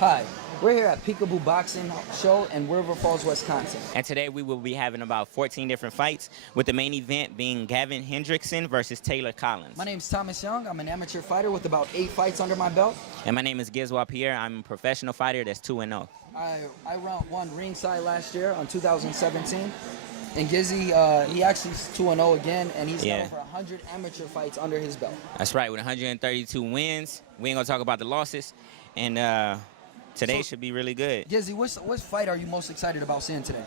Hi, we're here at Peekaboo Boxing Show in River Falls, Wisconsin. And today we will be having about 14 different fights, with the main event being Gavin Hendrickson versus Taylor Collins. My name's Thomas Young. I'm an amateur fighter with about 8 fights under my belt. And my name is Gizwa Pierre. I'm a professional fighter that's 2-0. I won ringside last year on 2017. And Gizzy, he actually is 2-0 again, and he's got over 100 amateur fights under his belt. That's right, with 132 wins. We ain't gonna talk about the losses. And today should be really good. Gizzy, what fight are you most excited about seeing today?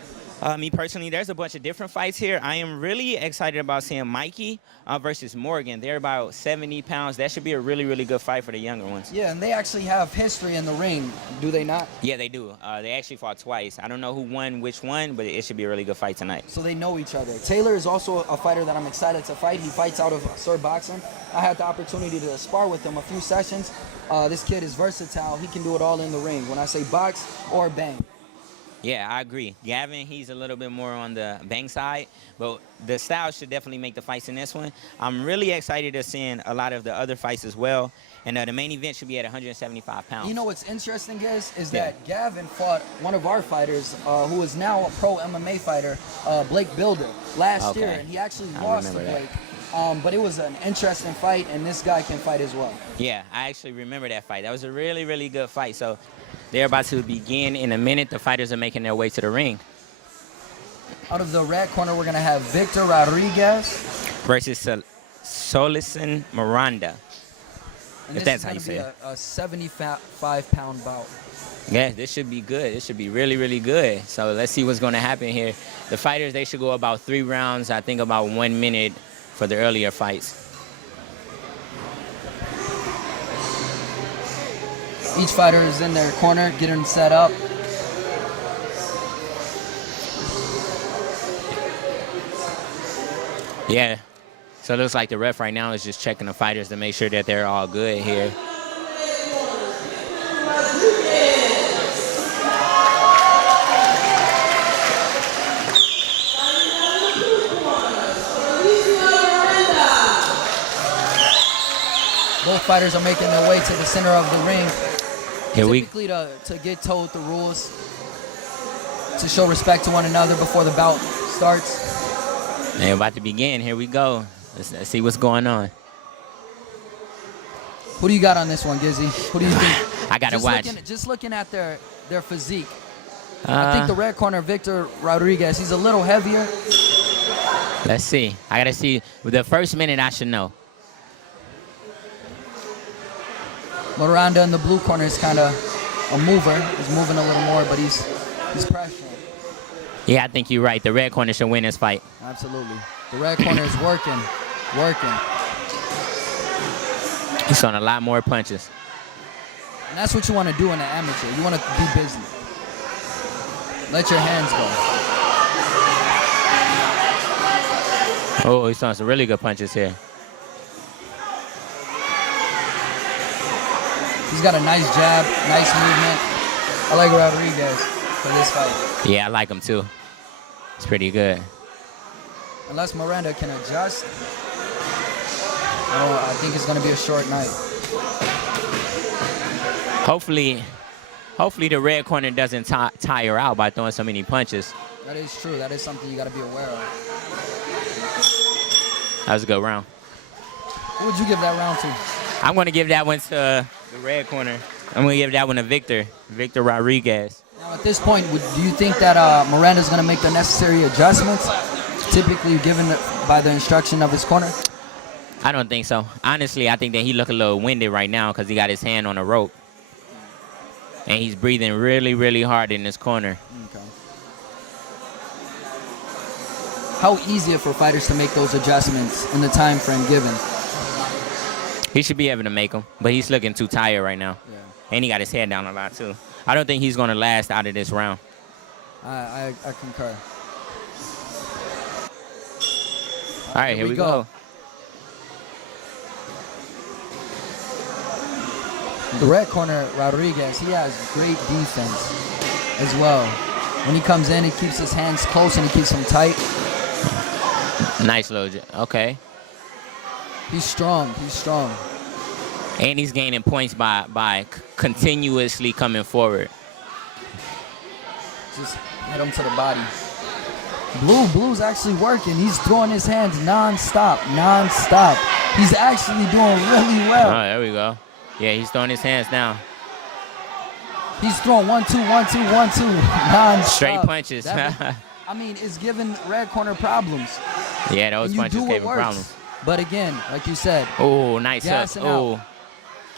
Me personally, there's a bunch of different fights here. I am really excited about seeing Mikey versus Morgan. They're about 70 pounds. That should be a really, really good fight for the younger ones. Yeah, and they actually have history in the ring, do they not? Yeah, they do. They actually fought twice. I don't know who won which one, but it should be a really good fight tonight. So they know each other. Taylor is also a fighter that I'm excited to fight. He fights out of Sir Boxing. I had the opportunity to spar with him a few sessions. This kid is versatile. He can do it all in the ring. When I say box or bang. Yeah, I agree. Gavin, he's a little bit more on the bang side, but the style should definitely make the fights in this one. I'm really excited to see a lot of the other fights as well, and the main event should be at 175 pounds. You know what's interesting, guys, is that Gavin fought one of our fighters, who is now a pro MMA fighter, Blake Builder, last year, and he actually lost to Blake. But it was an interesting fight, and this guy can fight as well. Yeah, I actually remember that fight. That was a really, really good fight. So they're about to begin in a minute. The fighters are making their way to the ring. Out of the red corner, we're going to have Victor Rodriguez versus Solison Miranda. And if that's how you say it. A 75-pound bout. Yeah, this should be good. This should be really, really good. So let's see what's going to happen here. The fighters, they should go about 3 rounds, I think about 1 minute for the earlier fights. Each fighter is in their corner, getting set up. Yeah, so it looks like the ref right now is just checking the fighters to make sure that they're all good here. Both fighters are making their way to the center of the ring. Typically to get told the rules, to show respect to one another before the bout starts. They're about to begin. Here we go. Let's see what's going on. Who do you got on this one, Gizzy? Who do you think? I got to watch. Just looking at their physique. I think the red corner, Victor Rodriguez, he's a little heavier. Let's see. I got to see. With the first minute, I should know. Miranda in the blue corner is kind of a mover. He's moving a little more, but he's pressuring. Yeah, I think you're right. The red corner should win this fight. Absolutely. The red corner is working. He's on a lot more punches. And that's what you want to do in an amateur. You want to be busy. Let your hands go. Oh, he's on some really good punches here. He's got a nice jab, nice movement. I like Rodriguez for this fight. Yeah, I like him too. It's pretty good. Unless Miranda can adjust, I think it's going to be a short night. Hopefully the red corner doesn't tire out by throwing so many punches. That is true. That is something you got to be aware of. That was a good round. Who would you give that round to? I'm going to give that one to the red corner. I'm going to give that one to Victor Rodriguez. Now, at this point, do you think that Miranda's going to make the necessary adjustments, typically given by the instruction of his corner? I don't think so. Honestly, I think that he look a little winded right now because he got his hand on a rope. And he's breathing really, really hard in his corner. Okay. How easy is it for fighters to make those adjustments in the time frame given? He should be able to make them, but he's looking too tired right now. Yeah. And he got his head down a lot, too. I don't think he's going to last out of this round. I concur. All right, here we go. The red corner, Rodriguez, he has great defense as well. When he comes in, he keeps his hands close and he keeps them tight. Nice little, okay. He's strong. And he's gaining points by continuously coming forward. Just hit him to the body. Blue's actually working. He's throwing his hands non-stop. He's actually doing really well. Oh, there we go. Yeah, he's throwing his hands now. He's throwing 1, 2, 1, 2, 1, 2, non-stop. Straight punches. I mean, it's giving red corner problems. Yeah, those punches gave him problems. But again, like you said. Oh, nice hook. Oh,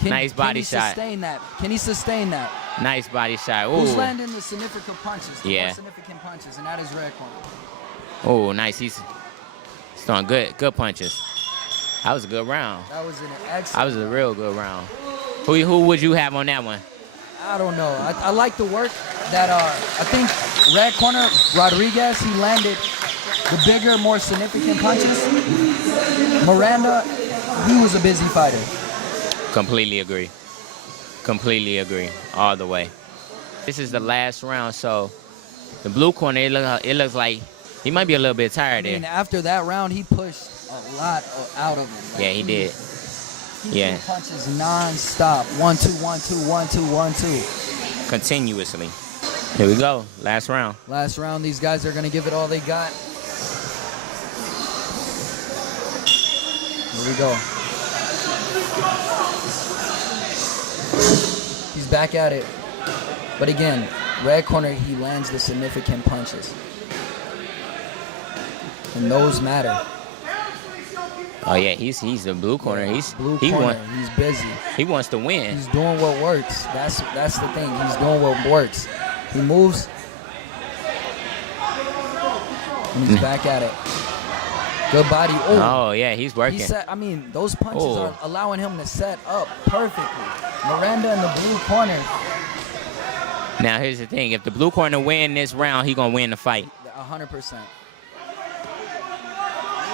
nice body shot. Can he sustain that? Nice body shot. Ooh. Who's landing the significant punches? Yeah. Significant punches, and that is red corner. Oh, nice. He's throwing good punches. That was a good round. That was an excellent. That was a real good round. Who would you have on that one? I don't know. I like the work that I think red corner Rodriguez, he landed the bigger, more significant punches. Miranda, he was a busy fighter. Completely agree. Completely agree. All the way. This is the last round, so the blue corner, it looks like he might be a little bit tired there. After that round, he pushed a lot out of him. Like, yeah, he did. He threw punches non-stop. 1, 2, 1, 2, 1, 2, 1, 2. Continuously. Here we go. Last round. Last round. These guys are going to give it all they got. Here we go. He's back at it. But again, red corner, he lands the significant punches. And those matter. Oh yeah, he's the blue corner. He's busy. He wants to win. He's doing what works. That's the thing. He's doing what works. He moves. And he's back at it. Good body. Oh yeah, he's working. Those punches are allowing him to set up perfectly. Miranda in the blue corner. Now here's the thing: if the blue corner win this round, he gonna win the fight. 100%.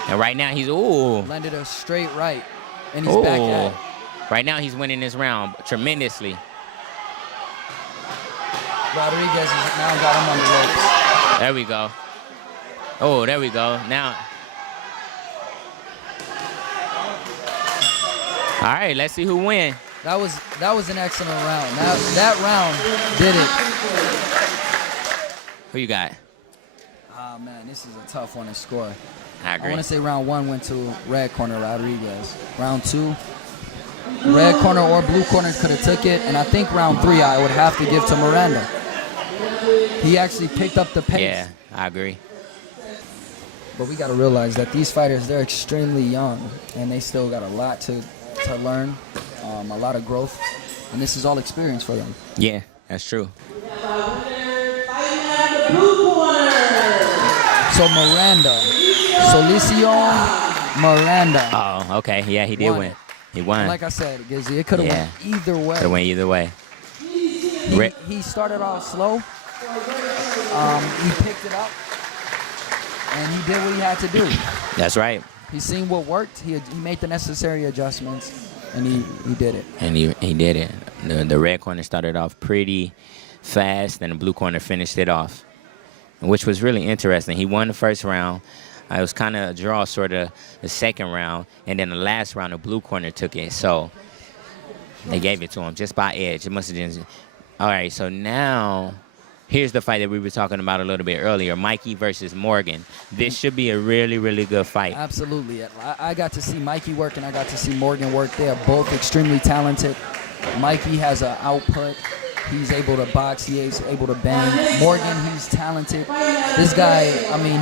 And right now he's landed a straight right, and he's back at it. Right now he's winning this round tremendously. Rodriguez has now got him on the ropes. There we go. Oh, there we go. Now. All right, let's see who wins. That was an excellent round. That round did it. Who you got? Oh man, this is a tough one to score. I agree. I want to say round 1 went to red corner Rodriguez. Round 2, red corner or blue corner could have took it, and I think round 3 I would have to give to Miranda. He actually picked up the pace. Yeah, I agree. But we got to realize that these fighters, they're extremely young, and they still got a lot to learn, a lot of growth, and this is all experience for them. Yeah, that's true. So Miranda, Solucion Miranda. Oh, okay. Yeah, he did win. He won. Like I said, Gizzy, it could have went either way. Could have went either way. He started off slow. He picked it up, and he did what he had to do. That's right. He seen what worked. He made the necessary adjustments, and he did it. And he did it. The red corner started off pretty fast, and the blue corner finished it off, which was really interesting. He won the first round. It was kind of a draw, sort of, the second round. And then the last round, the blue corner took it. So they gave it to him just by edge. It must have been. All right, so now here's the fight that we were talking about a little bit earlier, Mikey versus Morgan. This should be a really, really good fight. Absolutely. I got to see Mikey work, and I got to see Morgan work. They are both extremely talented. Mikey has an output. He's able to box. He's able to bang. Morgan, he's talented. This guy,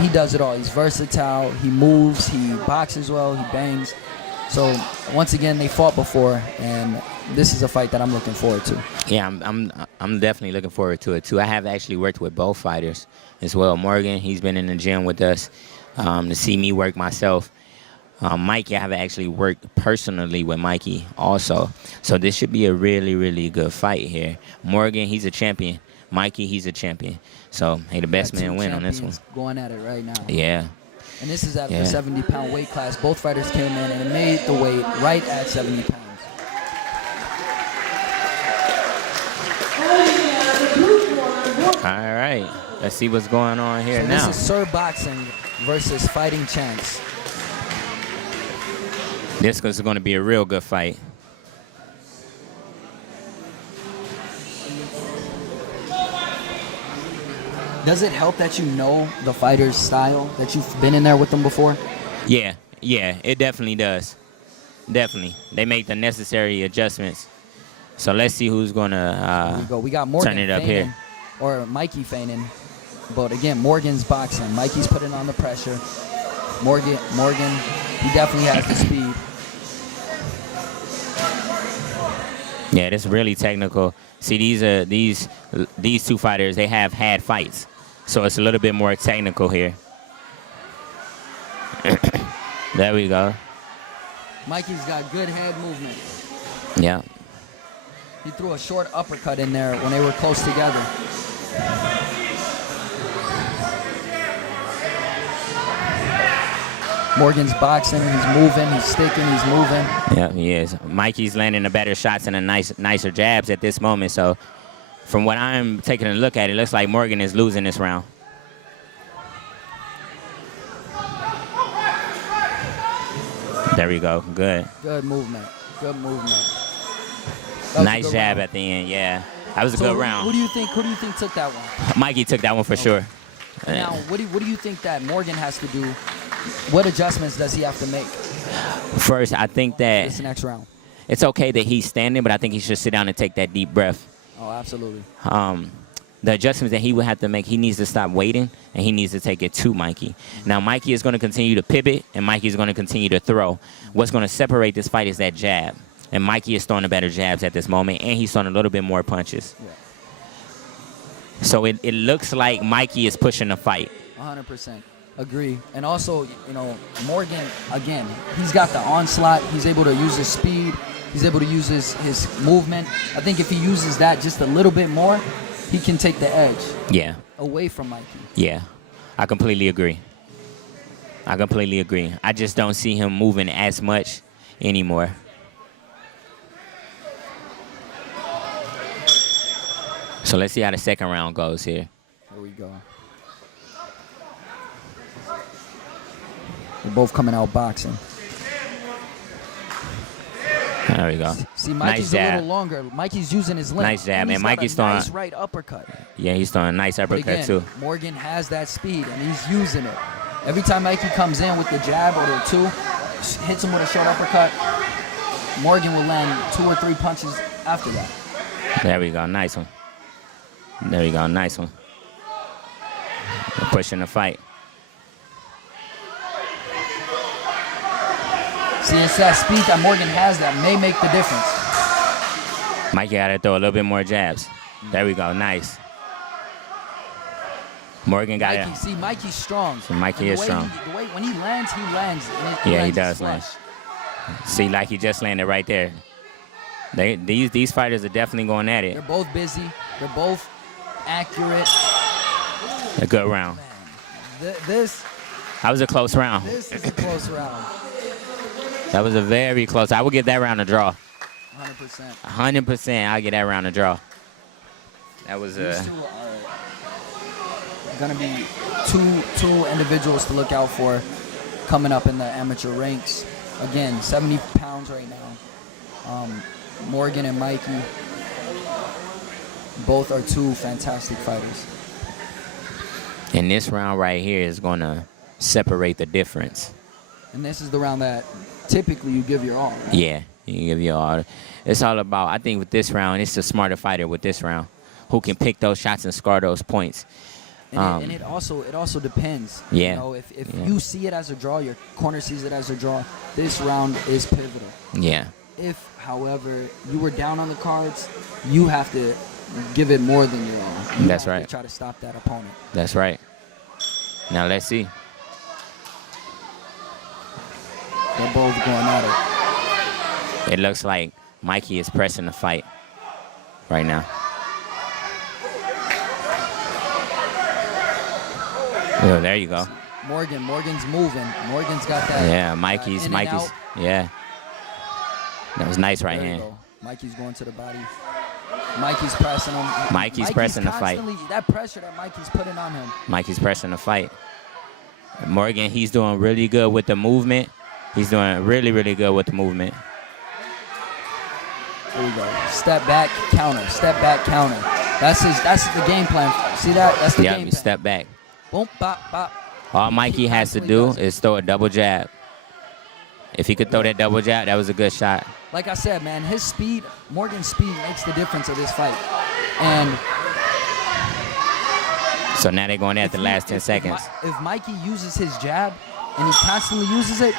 he does it all. He's versatile. He moves. He boxes well. He bangs. So, once again, they fought before, and this is a fight that I'm looking forward to. Yeah, I'm definitely looking forward to it, too. I have actually worked with both fighters as well. Morgan, he's been in the gym with us to see me work myself. Mikey, I have actually worked personally with Mikey also. So this should be a really, really good fight here. Morgan, he's a champion. Mikey, he's a champion. So, hey, the best man win on this one. Going at it right now. Yeah. And this is at the 70-pound weight class. Both fighters came in and made the weight right at 70 pounds. All right. Let's see what's going on here now. This is Sir Boxing versus Fighting Chance. This is going to be a real good fight. Does it help that you know the fighter's style, that you've been in there with them before? Yeah, it definitely does. Definitely. They make the necessary adjustments. So let's see who's going to we got Morgan turn it up feigning, here. or Mikey feigning. But again, Morgan's boxing. Mikey's putting on the pressure. Morgan, he definitely has the speed. Yeah, that's really technical. See, these two fighters, they have had fights. So it's a little bit more technical here. There we go. Mikey's got good head movement. Yeah. He threw a short uppercut in there when they were close together. Morgan's boxing, he's moving, he's sticking, he's moving. Yeah, he is. Mikey's landing the better shots and nicer jabs at this moment. So from what I'm taking a look at, it looks like Morgan is losing this round. There we go. Good. Good movement. Good movement. Nice jab at the end. Yeah, that was a good round. Who do you think took that one? Mikey took that one for sure. Now, what do you think that Morgan has to do? What adjustments does he have to make? First, I think that this next round. It's okay that he's standing, but I think he should sit down and take that deep breath. Oh, absolutely. The adjustments that he would have to make, he needs to stop waiting, and he needs to take it to Mikey. Now, Mikey is going to continue to pivot, and Mikey is going to continue to throw. What's going to separate this fight is that jab. And Mikey is throwing the better jabs at this moment, and he's throwing a little bit more punches. Yeah. So it looks like Mikey is pushing the fight. 100%. Agree. And also, Morgan, again, he's got the onslaught. He's able to use his speed. He's able to use his movement. I think if he uses that just a little bit more, he can take the edge. Yeah. Away from Mikey. Yeah. I completely agree. I just don't see him moving as much anymore. So let's see how the second round goes here. Here we go. They're both coming out boxing. There we go. See, Mikey's nice a little longer. Mikey's using his length. Nice jab, and Mikey's throwing throwing nice right uppercut. Yeah, he's throwing a nice uppercut again, too. Morgan has that speed, and he's using it. Every time Mikey comes in with the jab or the two, hits him with a short uppercut, Morgan will land 2 or 3 punches after that. There we go. Nice one. There we go. Nice one. They're pushing the fight. See, it's that speed that Morgan has that may make the difference. Mikey got to throw a little bit more jabs. There we go. Nice. Morgan got it. See, Mikey's strong. So Mikey is strong. The way when he lands, Yeah, he does land. See, like he just landed right there. These fighters are definitely going at it. They're both busy. They're both accurate. A good round. Man, that was a close round. This is a close round. That was a very close. I would give that round a draw. 100%. 100%. I'll give that round a draw. That was These two are gonna be two individuals to look out for coming up in the amateur ranks. Again, 70 pounds right now. Morgan and Mikey, both are 2 fantastic fighters. And this round right here is going to separate the difference. And this is the round that typically you give your all. Right? Yeah, you give your all. It's all about, I think with this round, it's the smarter fighter with this round who can pick those shots and score those points. And it also depends. Yeah. You know, if you see it as a draw, your corner sees it as a draw, this round is pivotal. Yeah. If, however, you were down on the cards, you have to give it more than your all. That's right. To try to stop that opponent. That's right. Now let's see. They're both going at it. It looks like Mikey is pressing the fight right now. Oh, there you go. Morgan's moving. Morgan's got that. Yeah, Mikey's. Yeah. That was nice right hand. Mikey's going to the body. Mikey's pressing him. Mikey's pressing the fight. That pressure that Mikey's putting on him. Mikey's pressing the fight. Morgan, he's doing really good with the movement. He's doing really, really good with the movement. There you go. Step back, counter. Step back, counter. That's the game plan. See that? That's the game plan. Step back. Boom, bop, bop. All Mikey has to do is throw a double jab. If he could throw that double jab, that was a good shot. Like I said, man, his speed, Morgan's speed makes the difference of this fight. And so now they're going at the last 10 seconds. If Mikey uses his jab and he constantly uses it,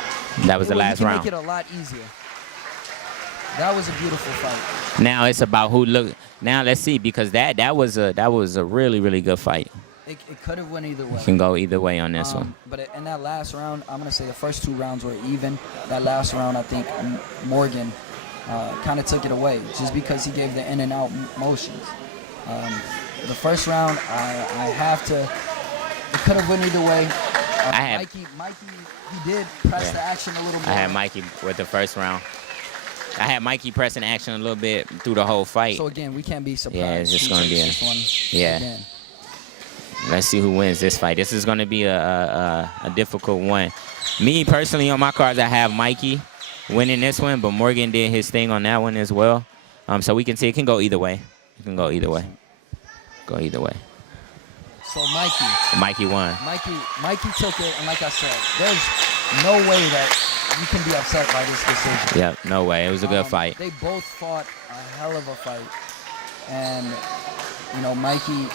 that was the last round. Make it a lot easier. That was a beautiful fight. Now it's about who look. Now let's see, because that was a really, really good fight. It could have went either way. It can go either way on this one. But in that last round, I'm going to say the first 2 rounds were even. That last round, I think Morgan kind of took it away just because he gave the in and out motions. The first round, I have to. It could have went either way. Mikey, he did press the action a little more. I had Mikey with the first round. I had Mikey pressing action a little bit through the whole fight. So again, we can't be surprised. Yeah, it's just going to be yeah. Again. Let's see who wins this fight. This is going to be a difficult one. Me personally, on my cards, I have Mikey winning this one, but Morgan did his thing on that one as well. So we can see it can go either way. It can go either way. Go either way. So Mikey. Mikey won. Mikey took it, and like I said, there's no way that you can be upset by this decision. Yep, no way. It was a good fight. They both fought a hell of a fight, and you know, Mikey,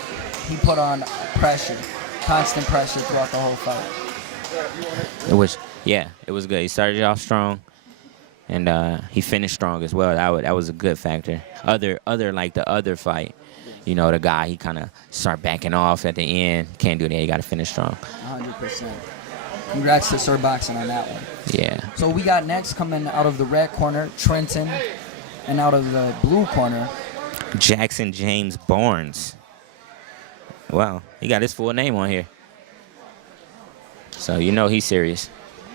he put on pressure, constant pressure throughout the whole fight. It was good. He started off strong, and he finished strong as well. That was a good factor. Other like the other fight, you know, the guy, he kind of start backing off at the end. Can't do that. You got to finish strong. 100%. Congrats to Sir Boxing on that one. Yeah. So we got next coming out of the red corner, Trenton, and out of the blue corner, Jackson James Barnes. Wow, he got his full name on here. So you know he's serious.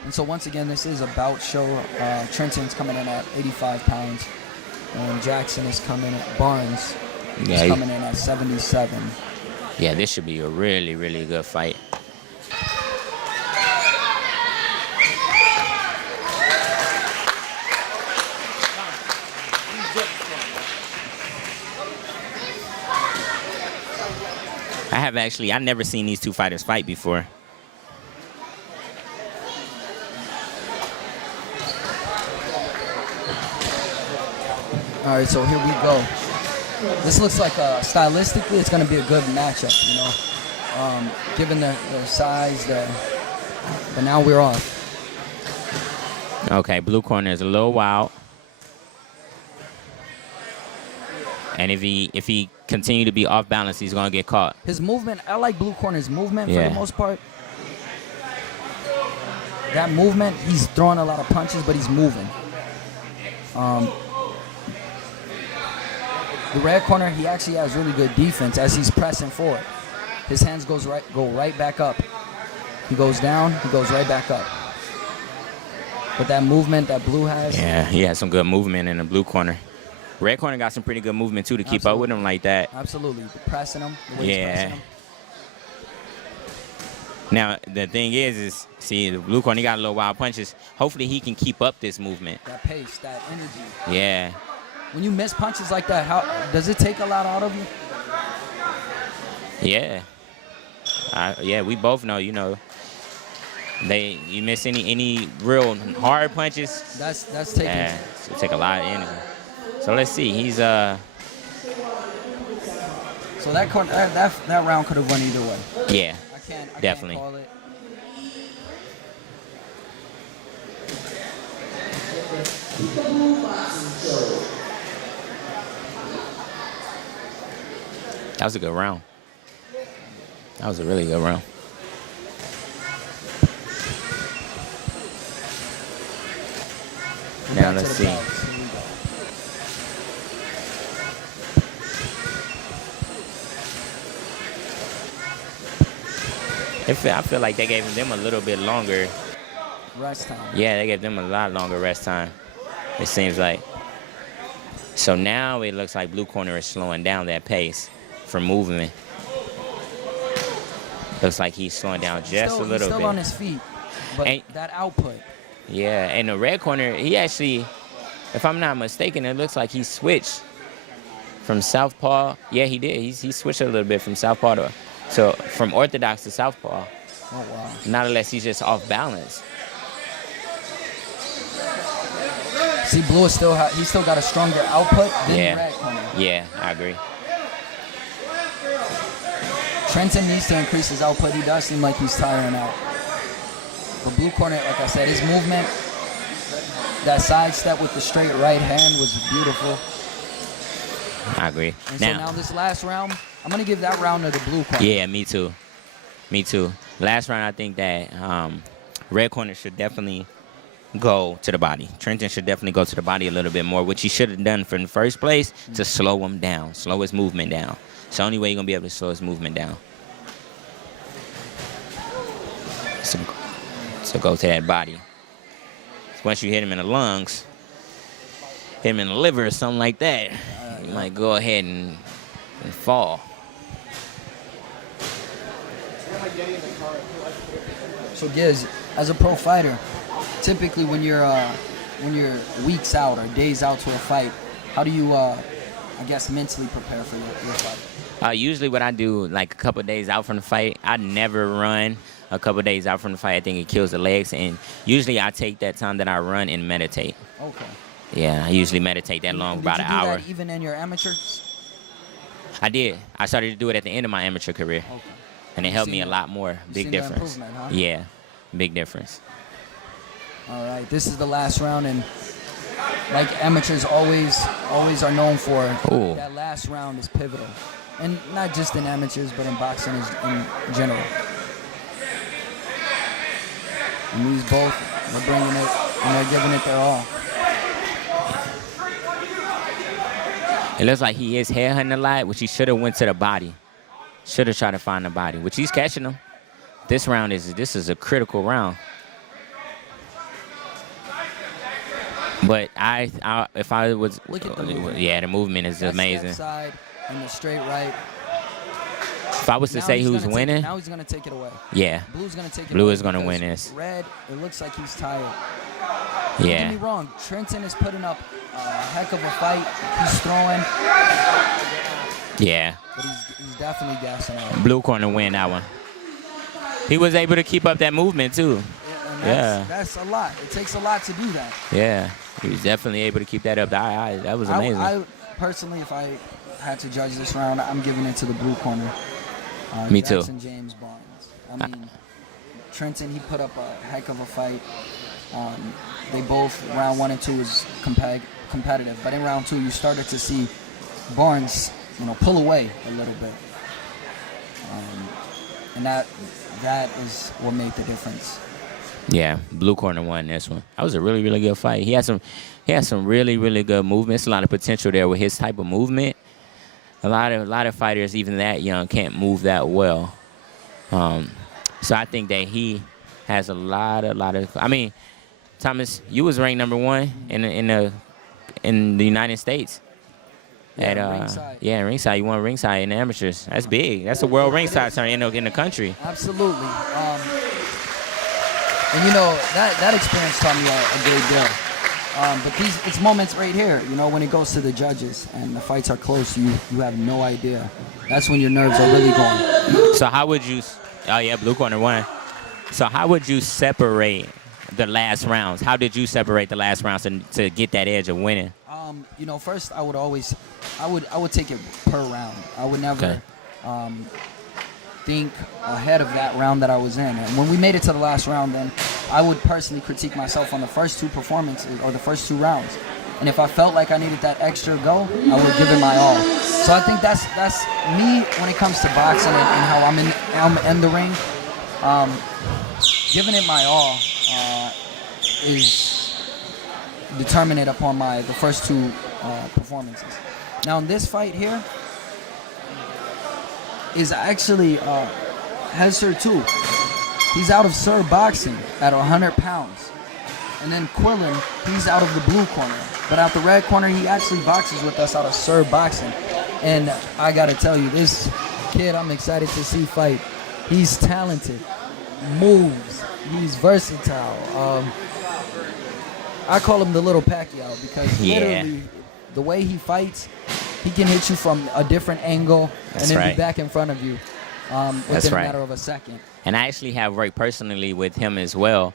And so once again, this is a bout show. Trenton's coming in at 85 pounds, and Jackson is coming at Barnes. He's coming in at 77. Yeah, this should be a really, really good fight. I've never seen these two fighters fight before. All right, so here we go. This looks like stylistically it's going to be a good matchup, you know, given the size. But now we're off. Okay, blue corner is a little wild. And if he continue to be off balance, he's gonna get caught. His movement, I like blue corner's movement for the most part. That movement, he's throwing a lot of punches, but he's moving. The red corner, he actually has really good defense as he's pressing forward. His hands go right back up. He goes down, he goes right back up. But that movement that blue has. Yeah, he has some good movement in the blue corner. Red corner got some pretty good movement, too, to keep up with him like that. Absolutely. Pressing him. The way he's pressing him. Now, the thing is, see, the blue corner, he got a little wild punches. Hopefully, he can keep up this movement. That pace, that energy. Yeah. When you miss punches like that, how does it take a lot out of you? Yeah. Yeah, we both know, you know. You miss any real hard punches. That's taking. Yeah, it take a lot of energy. So let's see. He's So that corner, that round could have won either way. Yeah. I definitely. Can't call it. That was a good round. That was a really good round. Now let's see. I feel like they gave them a little bit longer rest time. Yeah, they gave them a lot longer rest time, it seems like. So now it looks like blue corner is slowing down that pace for movement. Looks like he's slowing down just a little bit. He's still on his feet, but that output. Yeah, and the red corner, he actually, if I'm not mistaken, it looks like he switched from southpaw. Yeah, he did. He switched a little bit from southpaw from orthodox to southpaw. Oh, wow. Not unless he's just off balance. See, Blue is he still got a stronger output than the red corner. Yeah, I agree. Trenton needs to increase his output. He does seem like he's tiring out. But Blue corner, like I said, his movement, that sidestep with the straight right hand was beautiful. I agree. And so now this last round, I'm going to give that round to the Blue corner. Yeah, me too. Me too. Last round, I think that red corner should definitely go to the body. Trenton should definitely go to the body a little bit more, which he should have done from the first place to slow him down, slow his movement down. It's the only way you're going to be able to slow his movement down. So go to that body. Once you hit him in the lungs, hit him in the liver or something like that, you might go ahead and fall. So Giz, as a pro fighter, typically when you're weeks out or days out to a fight, how do you, I guess, mentally prepare for your fight? Usually what I do, like a couple of days out from the fight, I never run a couple of days out from the fight. I think it kills the legs. And usually I take that time that I run and meditate. Okay. Yeah, I usually meditate that long, about an hour. Did you do that even in your amateur? I did. I started to do it at the end of my amateur career. Okay. And it helped me a lot more. Big difference. Huh? Yeah, big difference. All right, this is the last round, and like amateurs always are known for, that last round is pivotal. And not just in amateurs, but in boxing in general. And these both, they're bringing it, and they're giving it their all. It looks like he is headhunting a lot, which he should have went to the body. Should have tried to find the body, which he's catching him. This is a critical round. But if I was, look at the movement. Yeah, the movement is amazing. Step side and the straight right. If I was to say who's winning, now he's gonna take it away. Yeah, Blue's gonna take it. Blue is gonna win this. Red, it looks like he's tired. Yeah. Don't get me wrong, Trenton is putting up a heck of a fight. He's throwing. Yeah. But he's definitely gassing out. Blue corner win that one. He was able to keep up that movement too. Yeah. That's a lot. It takes a lot to do that. Yeah. He was definitely able to keep that up. That was amazing. I personally, if I had to judge this round, I'm giving it to the Blue corner. Me Jackson too. James Barnes. I mean, Trenton, he put up a heck of a fight. They both, round 1 and 2 was competitive. But in round 2, you started to see Barnes, pull away a little bit. And that is what made the difference. Yeah, Blue corner won this one. That was a really, really good fight. He had some really, really good movements. A lot of potential there with his type of movement. A lot of fighters, even that young, can't move that well. So I think that he has a lot of. I mean, Thomas, you was ranked number 1 in the United States. Ringside. Yeah, ringside. You won ringside in the amateurs. That's big. That's a world ringside turn in the country. Absolutely. And that experience taught me a great deal. But it's moments right here, when it goes to the judges and the fights are close, you have no idea. That's when your nerves are really going. So how would you? Oh yeah, Blue corner won. So how would you separate the last rounds? How did you separate the last rounds to get that edge of winning? First I would take it per round. I would never think ahead of that round that I was in. And when we made it to the last round, then I would personally critique myself on the first 2 performances or the first 2 rounds. And if I felt like I needed that extra go, I would give it my all. So I think that's me when it comes to boxing and how I'm in the ring. Giving it my all is determined upon the first 2 performances. Now in this fight here is actually Hudson too. He's out of Sir Boxing at 100 pounds. And then Quillen, he's out of the blue corner. But out the red corner, he actually boxes with us out of Sir Boxing. And I got to tell you, this kid I'm excited to see fight. He's talented, moves, he's versatile. I call him the little Pacquiao because Yeah. literally the way he fights, he can hit you from a different angle That's and then right. be back in front of you That's within a right. matter of a second. And I actually have worked personally with him as well.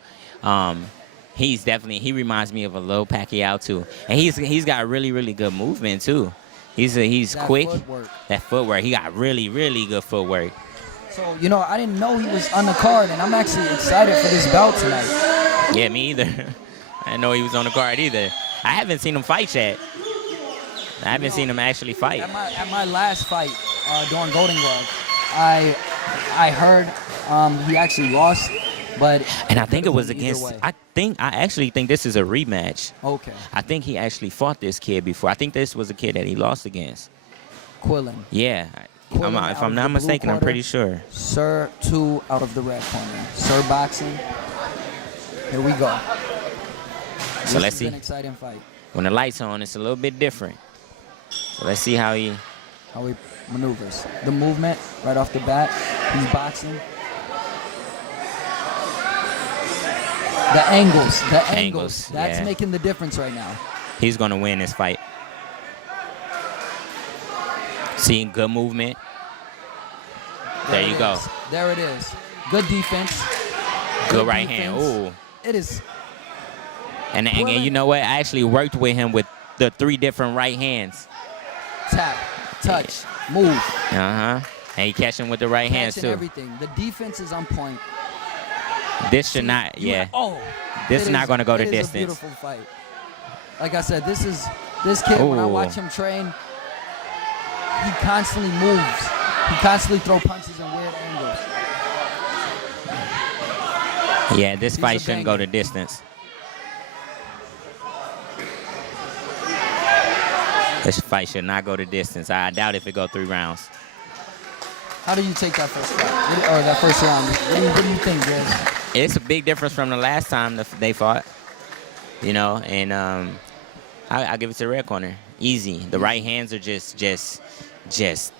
He reminds me of a little Pacquiao too, and he's got really really good movement too. He's That quick. footwork. That footwork, he got really really good footwork. So, you know, I didn't know he was on the card, and I'm actually excited for this bout tonight. Yeah, me either. I didn't know he was on the card either. I haven't seen him fight yet. I haven't seen him actually fight. At my last fight during Golden Glove, I heard he actually lost, but And I think it was either against. way. I actually think this is a rematch. Okay, I think he actually fought this kid before. I think this was a kid that he lost against. Quillen. Yeah. Quillen If out I'm of not the blue mistaken, I'm corner. pretty sure. Sir 2 out of the red corner. Sir Boxing. Here we go. So This let's has see. been an exciting fight. When the lights on, it's a little bit different. So let's see how he. How he maneuvers. The movement right off the bat. He's boxing. The angles. The angles. Angles, That's yeah. making the difference right now. He's gonna win this fight. Seeing good movement. There you it go. is. There it is. Good defense. Good right hand. defense. Ooh. It is. And Quillen- you know what? I actually worked with him with the 3 different right hands. Tap, touch, move. And he catch him with the right hands Catching too. everything. The defense is on point. This should not. You- Yeah. Oh. This it is not gonna go the it is distance. a beautiful fight. Like I said, this kid, when I Ooh. watch him train, he constantly moves. He constantly throws punches in weird angles. Yeah. This He's fight a shouldn't go banger. the distance. This fight should not go the distance. I doubt if it go 3 rounds. How do you take that first fight? Or that first round? What do you think, Grizz? It's a big difference from the last time they fought, you know. And I give it to the red corner. Easy. The right hands are just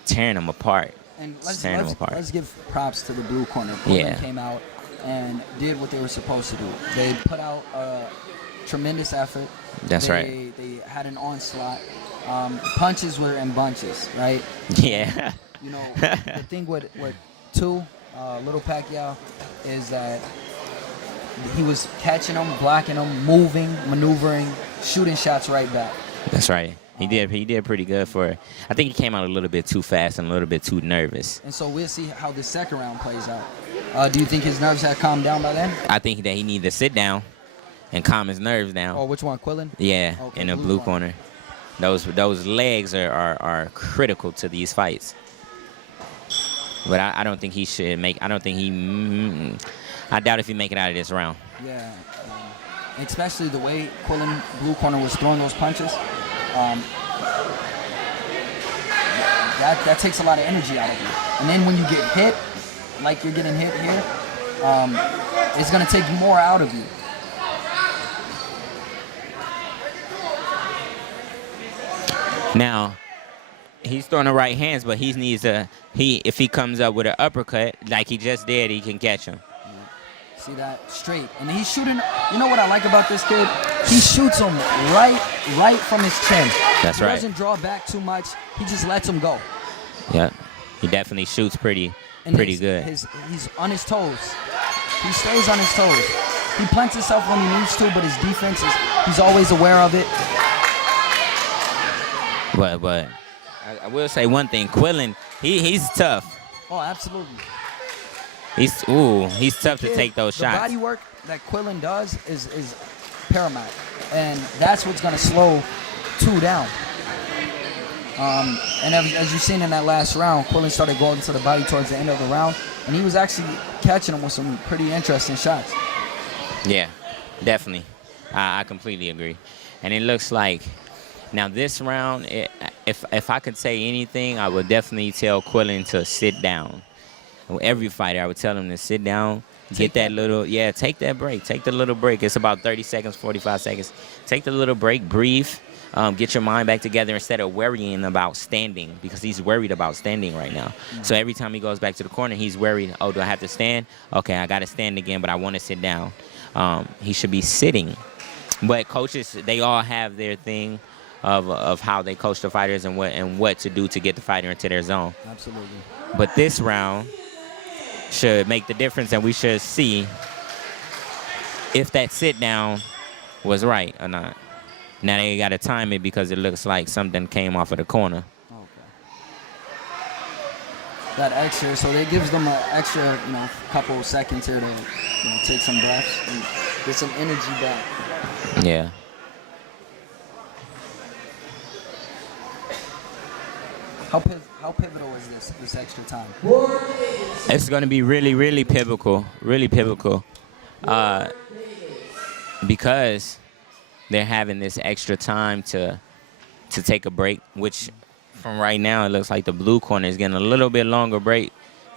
tearing them apart. And Tearing them apart. let's give props to the blue corner. Quillen Yeah. came out and did what they were supposed to do. They put out a tremendous effort. That's right. They had an onslaught. Punches were in bunches, right? Yeah. You know, the thing with Little Pacquiao is that he was catching them, blocking them, moving, maneuvering, shooting shots right back. That's right. He did pretty good for. I think he came out a little bit too fast and a little bit too nervous. And so we'll see how the second round plays out. Do you think his nerves had calmed down by then? I think that he needed to sit down and calm his nerves down. Or which one, Quillen? Yeah, Okay, in the blue blue corner. Those legs are critical to these fights. But I don't think he should make. I don't think he. I doubt if he make it out of this round. Yeah, especially the way Quillen blue corner was throwing those punches. That takes a lot of energy out of you. And then when you get hit, like you're getting hit here, it's gonna take more out of you. Now, he's throwing the right hands, but he needs to. If he comes up with an uppercut like he just did, he can catch him. See that? Straight. And he's shooting. You know what I like about this kid? He shoots him right from his chin. That's He right. doesn't draw back too much. He just lets him go. Yeah, he definitely shoots pretty And good. He's on his toes. He stays on his toes. He plants himself when he needs to, but his defense he's always aware of it. But I will say one thing, Quillen, he's tough. Oh, absolutely. He's tough to Kid, take those the shots. body work that Quillen does is paramount, and that's what's gonna slow 2 down. And as you've seen in that last round, Quillen started going to the body towards the end of the round, and he was actually catching him with some pretty interesting shots. Yeah, definitely. I completely agree. And it looks like now this round, if I could say anything, I would definitely tell Quillen to sit down. Every fighter, I would tell him to sit down, take that break. Take the little break. It's about 30 seconds, 45 seconds. Take the little break, breathe, get your mind back together instead of worrying about standing, because he's worried about standing right now. Mm-hmm. So every time he goes back to the corner, he's worried, oh, do I have to stand? Okay, I got to stand again, but I want to sit down. He should be sitting But coaches, they all have their thing of how they coach the fighters and what to do to get the fighter into their zone. Absolutely. But this round should make the difference, and we should see if that sit down was right or not. Now they got to time it because it looks like something came off of the corner. That extra, so it gives them an extra, couple of seconds here to take some breaths and get some energy back. Yeah. How pivotal is this extra time? It's going to be really, really pivotal, because they're having this extra time to take a break, which from right now it looks like the blue corner is getting a little bit longer break,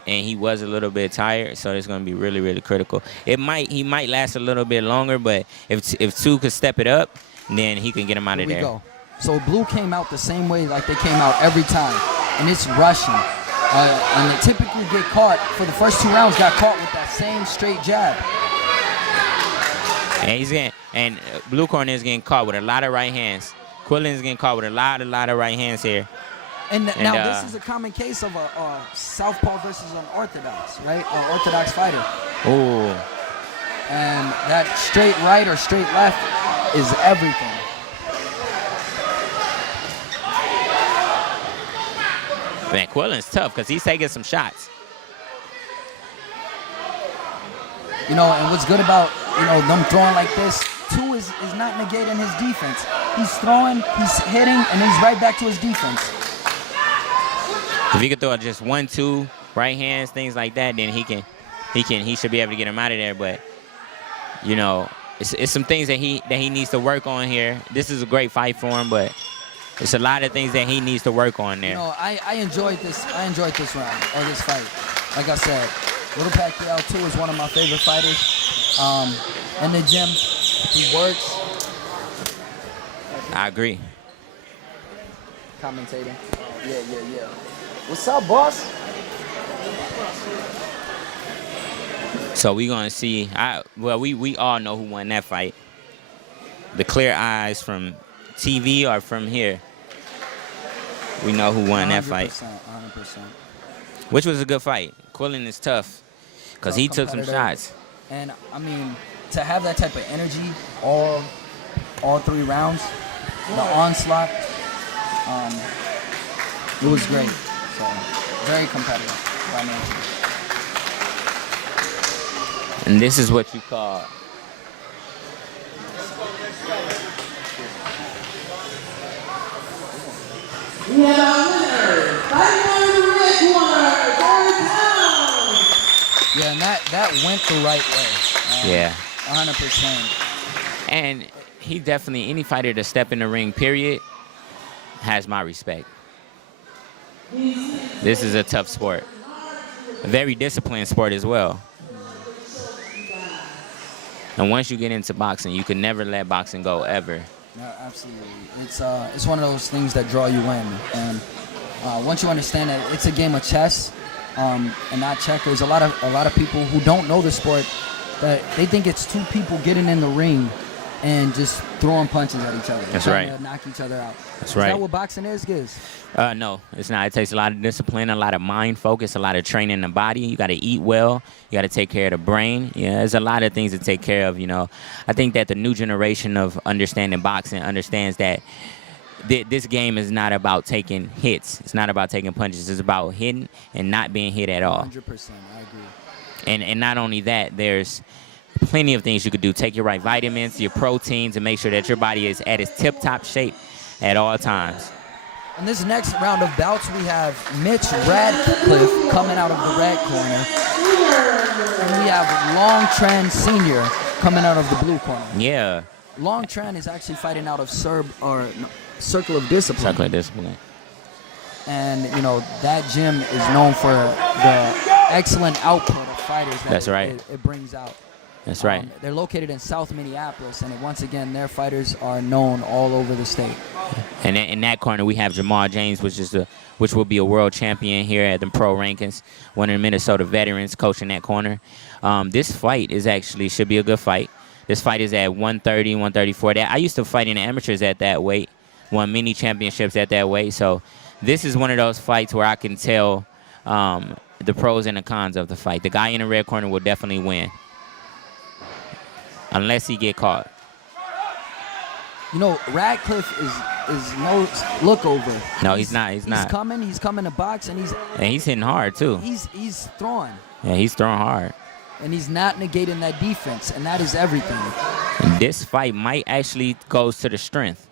and he was a little bit tired, so it's going to be really, really critical. He might last a little bit longer, but if two could step it up, then he can get him out of there. Here we go. So blue came out the same way like they came out every time, and it's rushing. And they typically get caught, for the first 2 rounds, got caught with that same straight jab. And blue corner is getting caught with a lot of right hands. Quillen's getting caught with a lot of right hands here. And now this is a common case of a southpaw versus an orthodox, right? An orthodox fighter. Ooh. And that straight right or straight left is everything. Man, Quillen's tough because he's taking some shots. And what's good about, them throwing like this, too, is not negating his defense. He's throwing, he's hitting, and he's right back to his defense. If he could throw just 1, 2 right hands, things like that, then he should be able to get him out of there. But it's some things that he needs to work on here. This is a great fight for him, but it's a lot of things that he needs to work on there. I enjoyed this round or this fight. Like I said, Little Pacquiao too is one of my favorite fighters. In the gym, he works. I agree. Commentating. Yeah. What's up, boss? So we're gonna see. We all know who won that fight. The clear eyes from TV or from here. We know who won that fight. 100%. Which was a good fight. Quillen is tough because he took some shots. And to have that type of energy all 3 rounds, the onslaught, it was great. So very competitive by nature. And this is what you call Yeah, and that went the right way. yeah. 100%. And he definitely, any fighter to step in the ring, period, has my respect. This is a tough sport. A very disciplined sport as well. And once you get into boxing, you can never let boxing go, ever. No, absolutely. It's one of those things that draw you in. And once you understand that it's a game of chess and not checkers, a lot of people who don't know the sport, that they think it's 2 people getting in the ring and just throwing punches at each other. That's trying right. to knock each other out. That's right. Is that what boxing is, Giz? No, it's not. It takes a lot of discipline, a lot of mind focus, a lot of training the body. You got to eat well. You got to take care of the brain. Yeah, there's a lot of things to take care of, I think that the new generation of understanding boxing understands that this game is not about taking hits. It's not about taking punches. It's about hitting and not being hit at all. 100%, I agree. And not only that, there's plenty of things you could do. Take your right vitamins, your proteins, and make sure that your body is at its tip-top shape at all times. In this next round of bouts, we have Mitch Radcliffe coming out of the red corner. And we have Long Tran Sr. coming out of the blue corner. Yeah. Long Tran is actually fighting out of Circle of Discipline. Circle of Discipline. And, that gym is known for the excellent output of fighters that That's right. it brings out. That's right. They're located in South Minneapolis, and once again, their fighters are known all over the state. And in that corner, we have Jamal James, which will be a world champion here at the pro rankings. One of the Minnesota veterans coaching that corner. This fight should be a good fight. This fight is at 130, 134. I used to fight in the amateurs at that weight, won many championships at that weight. So this is one of those fights where I can tell the pros and the cons of the fight. The guy in the red corner will definitely win, unless he get caught. You know, Radcliffe is no look over. No, he's not. He's not. He's coming to box, and he's hitting hard too. He's throwing. Yeah, he's throwing hard. And he's not negating that defense, and that is everything. And this fight might actually goes to the strength.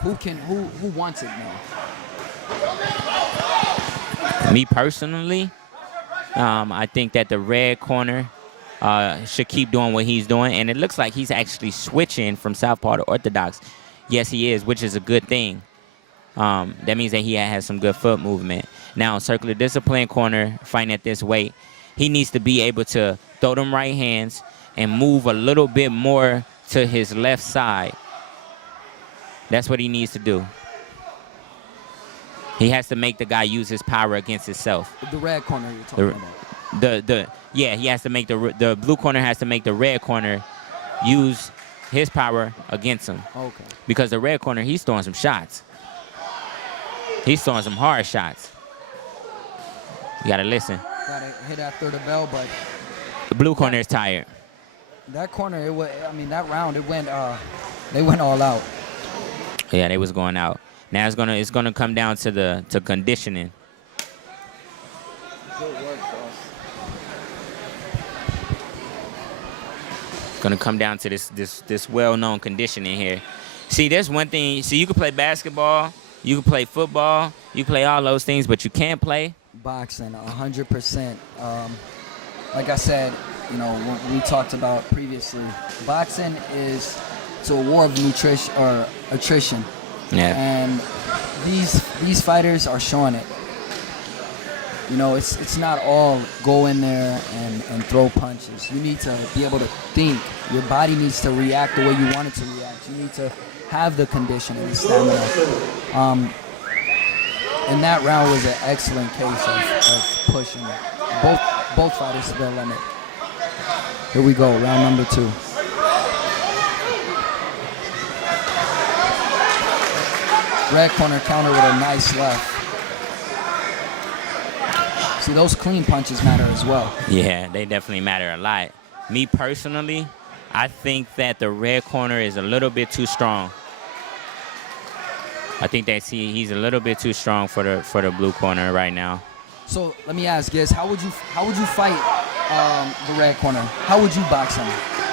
Who wants it now? Me personally, I think that the red corner should keep doing what he's doing, and it looks like he's actually switching from southpaw to orthodox. Yes, he is, which is a good thing. That means that he has some good foot movement. Now, circular discipline corner, fighting at this weight, he needs to be able to throw them right hands and move a little bit more to his left side. That's what he needs to do. He has to make the guy use his power against himself. The red corner you're talking about. He has to make the blue corner has to make the red corner use his power against him. Okay. Because the red corner, he's throwing some shots. He's throwing some hard shots. You gotta listen. Gotta hit after the bell, but the blue corner is tired. That corner, that round, they went all out. Yeah, they was going out. Now it's gonna come down to conditioning. Good work, boss. It's gonna come down to this well-known conditioning here. See, there's one thing. See, you can play basketball, you can play football, you can play all those things, but you can't play boxing. 100%. Like I said, what we talked about previously, boxing is a war of nutrition or attrition. Yeah. And these fighters are showing it. It's not all go in there and throw punches. You need to be able to think. Your body needs to react the way you want it to react. You need to have the conditioning and stamina. And that round was an excellent case of pushing both fighters to their limit. Here we go, round number 2. Red corner counter with a nice left. See, those clean punches matter as well. Yeah, they definitely matter a lot. Me personally, I think that the red corner is a little bit too strong. I think that he's a little bit too strong for the blue corner right now. So let me ask, Giz, how would you fight the red corner? How would you box him?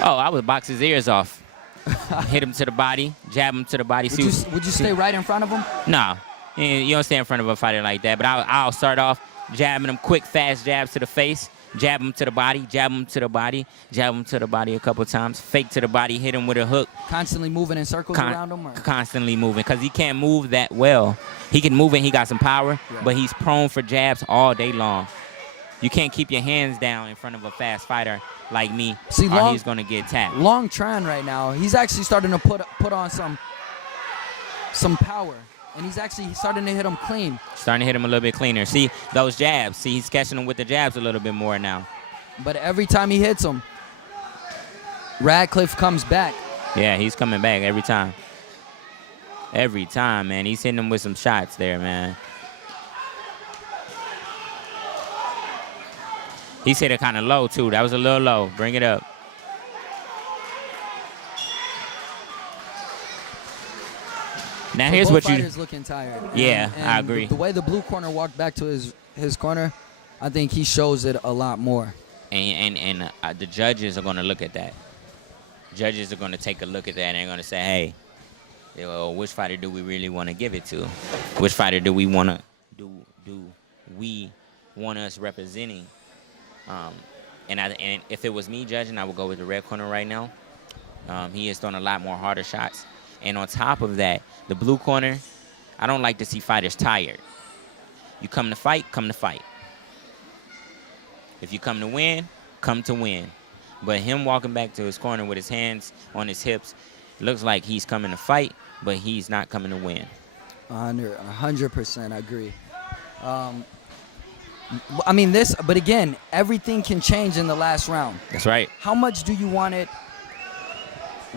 Oh, I would box his ears off. Hit him to the body, jab him to the body. Would you stay right in front of him? No, you don't stay in front of a fighter like that. But I'll start off jabbing him, quick, fast jabs to the face, jab him to the body, jab him to the body, jab him to the body a couple times, fake to the body, hit him with a hook. Constantly moving in circles around him? Or? Constantly moving, because he can't move that well. He can move and he got some power, but he's prone for jabs all day long. You can't keep your hands down in front of a fast fighter like me, or he's going to get tapped. Long Tran right now, he's actually starting to put on some power. And he's actually starting to hit him clean. Starting to hit him a little bit cleaner. See, those jabs. See, he's catching them with the jabs a little bit more now. But every time he hits him, Radcliffe comes back. Yeah, he's coming back every time. Every time, man. He's hitting him with some shots there, man. He's hit it kind of low, too. That was a little low. Bring it up. Now here's what you. Fighters looking tired. Yeah, and I agree. The way the blue corner walked back to his corner, I think he shows it a lot more. And the judges are going to look at that. Judges are going to take a look at that and they're going to say, hey, well, which fighter do we really want to give it to? Which fighter do we want to do we want us representing? And if it was me judging, I would go with the red corner right now. He is throwing a lot more harder shots. And on top of that, the blue corner, I don't like to see fighters tired. You come to fight, come to fight. If you come to win, come to win. But him walking back to his corner with his hands on his hips, looks like he's coming to fight, but he's not coming to win. 100% agree. But again, everything can change in the last round. That's right. How much do you want it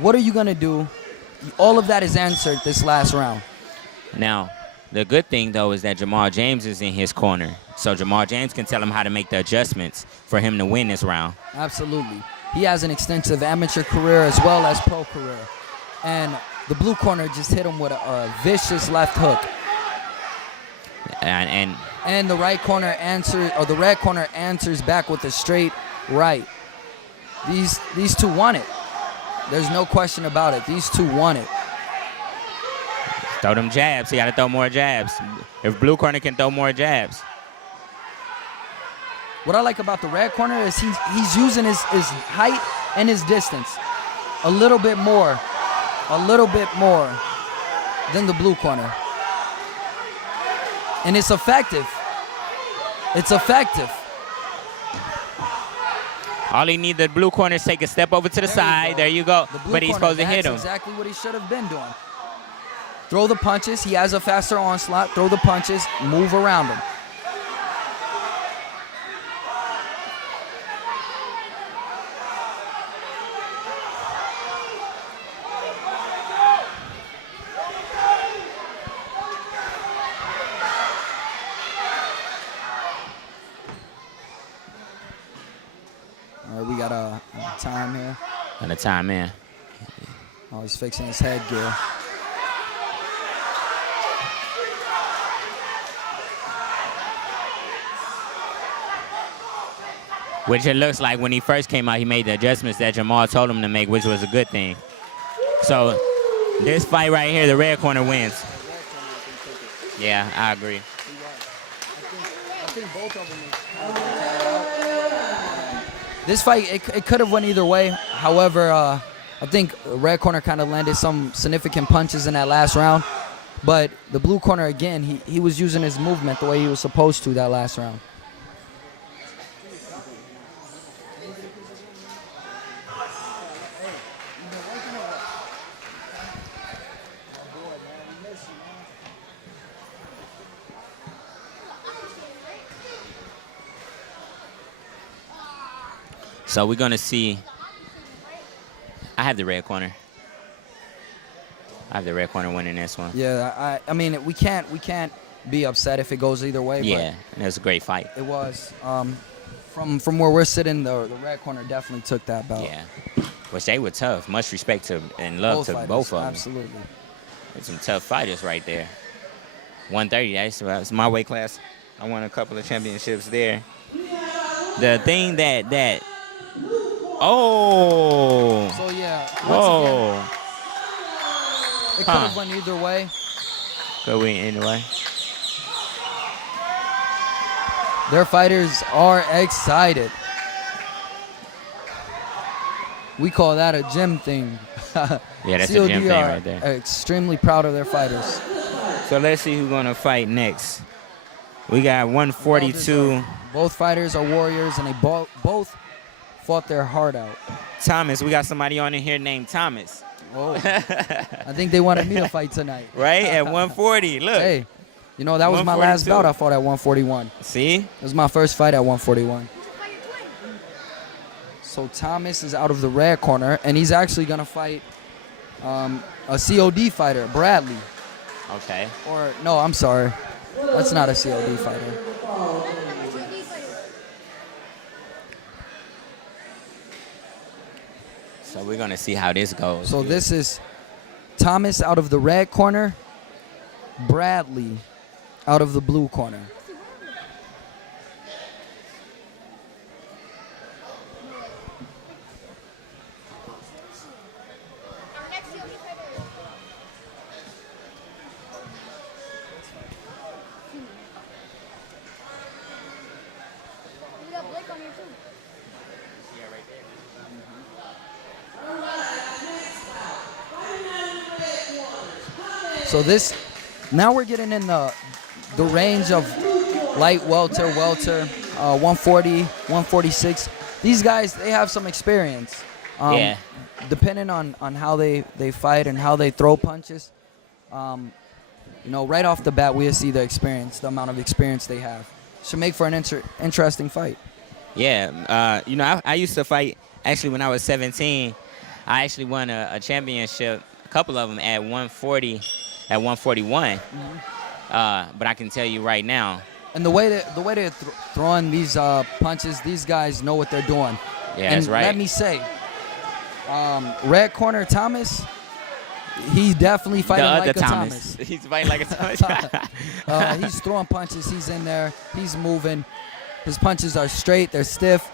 what are you going to do? All of that is answered this last round. Now, the good thing, though, is that Jamal James is in his corner. So Jamal James can tell him how to make the adjustments for him to win this round. Absolutely. He has an extensive amateur career as well as pro career. And the blue corner just hit him with a vicious left hook. And the right corner answers, or the red corner answers back with a straight right. These two won it. There's no question about it. These two won it. Throw them jabs. He got to throw more jabs. If blue corner can throw more jabs. What I like about the red corner is he's using his height and his distance a little bit more than the blue corner. And it's effective. It's effective. All he needs, the blue corner, is take a step over to the side. There you go. But he's supposed to hit him. That's exactly what he should have been doing. Throw the punches. He has a faster onslaught. Throw the punches. Move around him. All right, we got a time here. And a time in. Oh, he's fixing his headgear. Which it looks like when he first came out, he made the adjustments that Jamal told him to make, which was a good thing. So this fight right here, the red corner wins. Yeah, I agree. I think both of them. This fight, it could have went either way. However, I think red corner kind of landed some significant punches in that last round. But the blue corner, again, he was using his movement the way he was supposed to that last round. So we're going to see. I have the red corner. I have the red corner winning this one. Yeah, I mean, we can't be upset if it goes either way. Yeah, and it was a great fight. It was. From where we're sitting, the red corner definitely took that belt. Yeah, which they were tough. Much respect to and love both to fighters, both of them. Absolutely. There's some tough fighters right there. 130, that's my weight class. I won a couple of championships there. The thing that oh. So yeah. Whoa. Again, it could have went either way. Could win anyway. Their fighters are excited. We call that a gym thing. Yeah, that's a gym thing right there. Are extremely proud of their fighters. So let's see who's gonna fight next. We got 142. Both fighters are warriors, and they both fought their heart out. Thomas, we got somebody on in here named Thomas. Oh, I think they wanted me to fight tonight. Right, at 140, look. Hey, you know, that was my last bout. I fought at 141. See? It was my first fight at 141. So Thomas is out of the red corner, and he's actually going to fight a COD fighter, Bradley. Okay. Or, no, I'm sorry. That's not a COD fighter. So we're going to see how this goes. So this is Thomas out of the red corner, Bradley out of the blue corner. So this, now we're getting in the range of light welter, 140, 146. These guys, they have some experience. Yeah. Depending on how they fight and how they throw punches, you know, right off the bat, we'll see the experience, the amount of experience they have. Should make for an interesting fight. Yeah. You know, I used to fight, actually, when I was 17. I actually won a championship, a couple of them at 140, at 141. But I can tell you right now. And the way they're throwing these punches, these guys know what they're doing. Yeah, that's right. Let me say, red corner Thomas, he's definitely fighting like a Thomas. He's fighting like a Thomas. He's throwing punches. He's in there. He's moving. His punches are straight. They're stiff.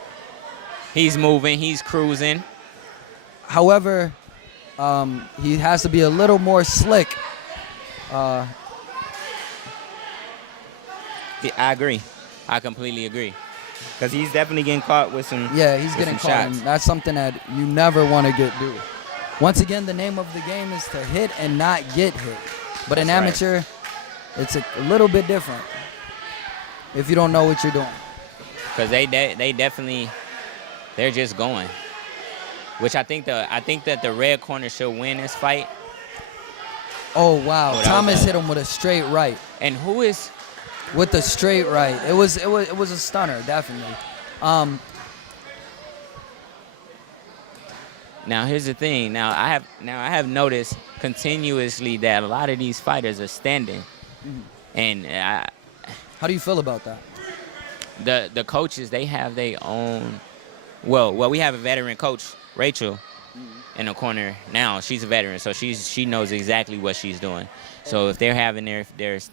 He's moving. He's cruising. However, he has to be a little more slick. I agree. I completely agree. Because he's definitely getting caught with some Yeah, he's getting caught. And that's something that you never want to do. Once again, the name of the game is to hit and not get hit. But in amateur, it's a little bit different if you don't know what you're doing. Because they definitely, they're just going. Which I think that the red corner should win this fight. Oh, wow. Thomas hit him with a straight right. And who is... With the straight right, it was a stunner, definitely. Now here's the thing. Now I have noticed continuously that a lot of these fighters are standing, and how do you feel about that? The coaches, they have their own. Well, we have a veteran coach, Rachel, in the corner now. She's a veteran, so she knows exactly what she's doing. So if they're having their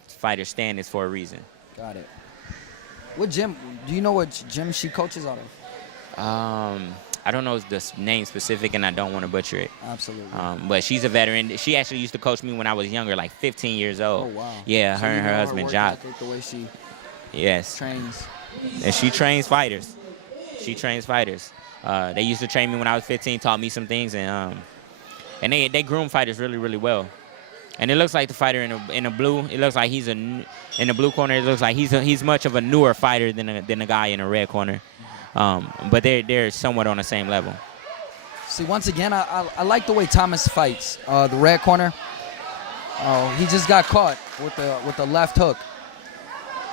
fighters stand, it's for a reason. Got it. What gym? Do you know what gym she coaches out of? I don't know the name specific, and I don't want to butcher it. Absolutely. But she's a veteran. She actually used to coach me when I was younger, like 15 years old. Oh, wow. Yeah, so her and her husband, Jock. The way she trains. And she trains fighters. They used to train me when I was 15, taught me some things, and they groom fighters really, really well. And it looks like the fighter in the blue. It looks like he's in the blue corner. It looks like he's much of a newer fighter than the guy in the red corner. But they're somewhat on the same level. See, once again, I like the way Thomas fights. The red corner. He just got caught with the left hook.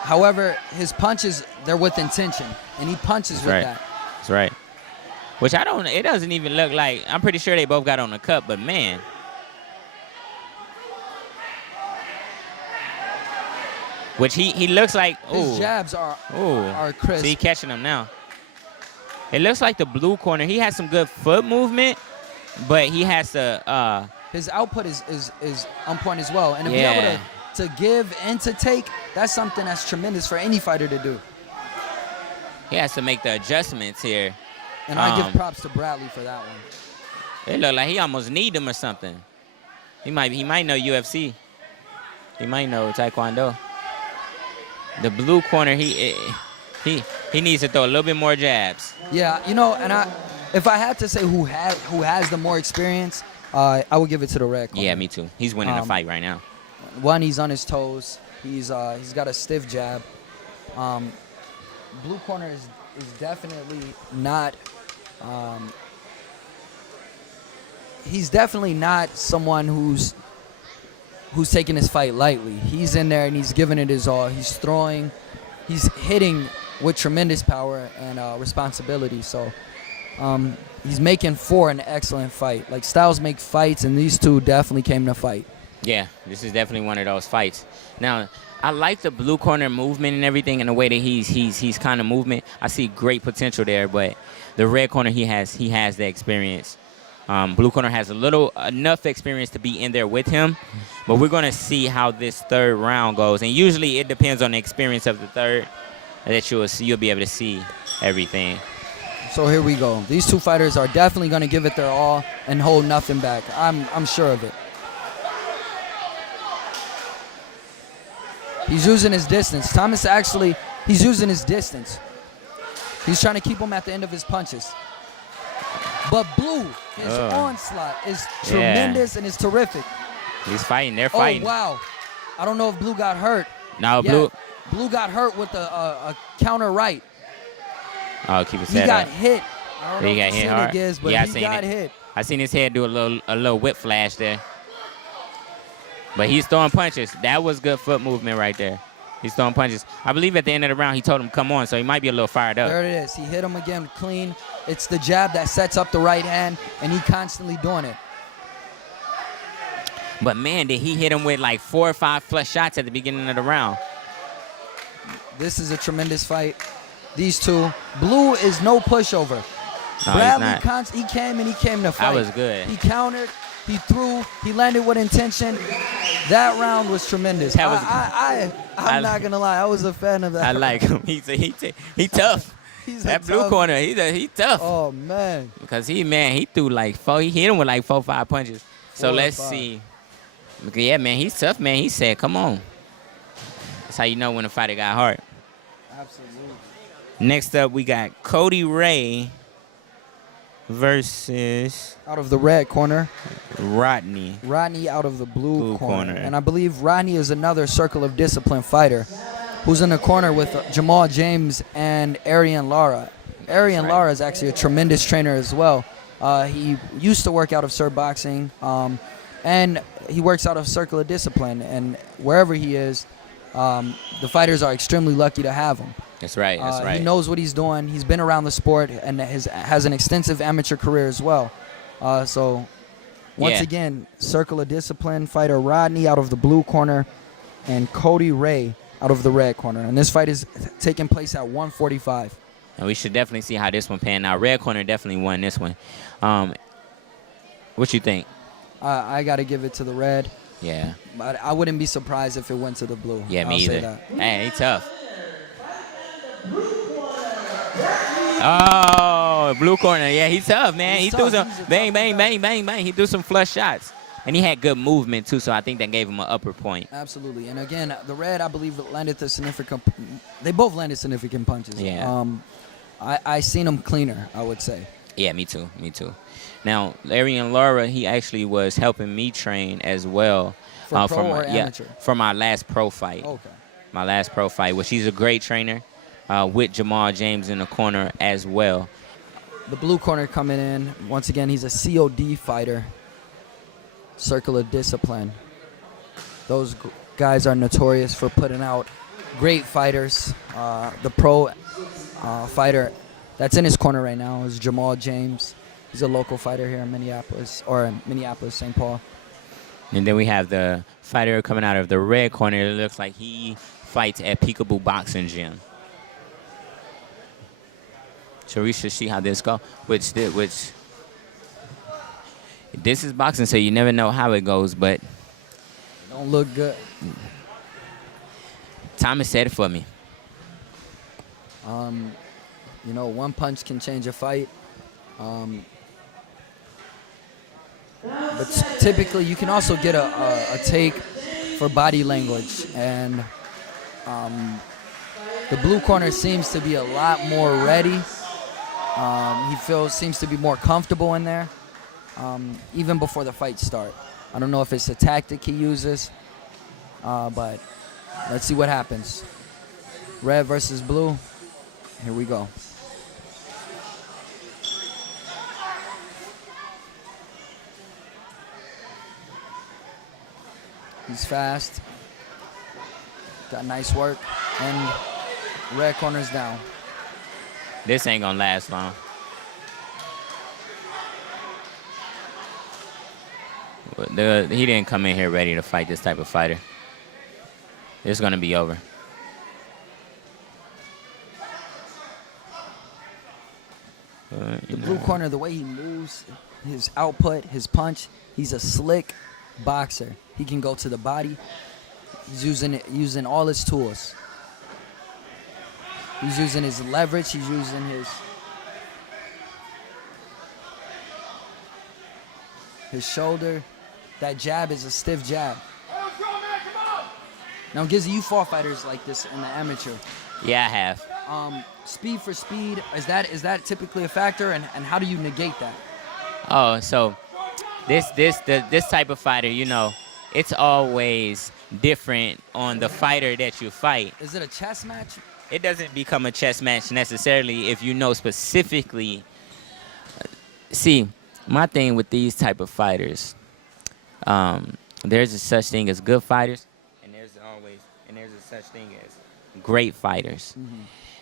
However, his punches, they're with intention, and he punches with that. That's right. Which it doesn't even look like, I'm pretty sure they both got on the cut, but man. Which he looks like, his jabs are crisp. See, catching him now. It looks like the blue corner, he has some good foot movement, but he has to... his output is on point as well. And to be able to give and to take, that's something that's tremendous for any fighter to do. He has to make the adjustments here. And I give props to Bradley for that one. It looked like he almost need him or something. He might know UFC. He might know Taekwondo. The blue corner, he needs to throw a little bit more jabs. Yeah, and if I had to say who has the more experience, I would give it to the red corner. Yeah, me too. He's winning the fight right now. One, he's on his toes. He's got a stiff jab. Blue corner is definitely not. He's definitely not someone who's taking his fight lightly. He's in there and he's giving it his all. He's throwing, he's hitting with tremendous power and responsibility. So he's making for an excellent fight. Like, styles make fights, and these two definitely came to fight. Yeah, this is definitely one of those fights. Now, I like the blue corner movement and everything, and the way that he's kind of movement. I see great potential there, but the red corner, he has the experience. Blue corner has enough experience to be in there with him, but we're going to see how this third round goes. And usually it depends on the experience of the third that you'll be able to see everything. So here we go. These two fighters are definitely going to give it their all and hold nothing back. I'm sure of it. He's using his distance. Thomas he's using his distance. He's trying to keep him at the end of his punches. But Blue, his onslaught is tremendous and is terrific. He's fighting. They're fighting. Oh, wow. I don't know if Blue got hurt. No, Blue got hurt with a counter right. Oh, keep his head up. He got hit. I don't know he got hit hard. But yeah, he got hit. I seen his head do a little whip flash there. But he's throwing punches. That was good foot movement right there. He's throwing punches. I believe at the end of the round he told him, come on, so he might be a little fired up. There it is. He hit him again clean. It's the jab that sets up the right hand, and he constantly doing it. But, man, did he hit him with like 4 or 5 flush shots at the beginning of the round. This is a tremendous fight. These two. Blue is no pushover. No, Bradley, he came to fight. That was good. He countered. He threw. He landed with intention. That round was tremendous. That was, I'm not gonna lie. I was a fan of that. I like him. He tough. That blue corner. He tough. Oh man. Because he threw like 4. He hit him with like 4 or 5 punches. So let's see. Yeah, man, he's tough, man. He said, "Come on." That's how you know when a fighter got heart. Absolutely. Next up, we got Cody Ray versus out of the red corner, Rodney. Rodney out of the blue corner. And I believe Rodney is another Circle of Discipline fighter who's in the corner with Jamal James and Arian Lara. Arian Lara is actually a tremendous trainer as well. He used to work out of Sir Boxing, and he works out of Circle of Discipline. And wherever he is, the fighters are extremely lucky to have him. That's right. That's right. He knows what he's doing. He's been around the sport and has an extensive amateur career as well. So, once again, Circle of Discipline fighter Rodney out of the blue corner and Cody Ray out of the red corner. And this fight is taking place at 145. And we should definitely see how this one panned out. Red corner definitely won this one. What you think? I got to give it to the red. Yeah. But I wouldn't be surprised if it went to the blue. Yeah, me either. Hey, he tough. Oh, blue corner. Yeah, he's tough, man. He threw some bang, bang, bang, bang, bang. He threw some flush shots. And he had good movement, too, so I think that gave him an upper point. Absolutely. And, again, the red, I believe, landed the significant – they both landed significant punches. Yeah. I seen him cleaner, I would say. Yeah, me too. Me too. Now, Arian Lara, he actually was helping me train as well. For pro or amateur? For my last pro fight. Okay. My last pro fight, which he's a great trainer with Jamal James in the corner as well. The blue corner coming in. Once again, he's a COD fighter. Circle of Discipline. Those guys are notorious for putting out great fighters. The pro fighter that's in his corner right now is Jamal James. He's a local fighter here in Minneapolis, St. Paul. And then we have the fighter coming out of the red corner. It looks like he fights at Peekaboo Boxing Gym. So we should see how this goes. Which this is boxing, so you never know how it goes, but don't look good. Thomas said it for me. You know, one punch can change a fight. But typically, you can also get a take for body language, and the blue corner seems to be a lot more ready. Seems to be more comfortable in there, even before the fight start. I don't know if it's a tactic he uses, but let's see what happens. Red versus blue. Here we go. He's fast. Got nice work. And red corner's down. This ain't gonna last long. He didn't come in here ready to fight this type of fighter. It's gonna be over. The blue corner, the way he moves, his output, his punch, he's a slick boxer. He can go to the body. He's using all his tools. He's using his leverage. He's using his shoulder. That jab is a stiff jab. Now, Gizzy, you fought fighters like this in the amateur. Yeah, I have. Speed for speed, is that typically a factor, and how do you negate that? Oh, so this type of fighter, you know, it's always different on the fighter that you fight. Is it a chess match? It doesn't become a chess match necessarily if you know specifically. See, my thing with these type of fighters, there's a such thing as good fighters, and there's a such thing as great fighters.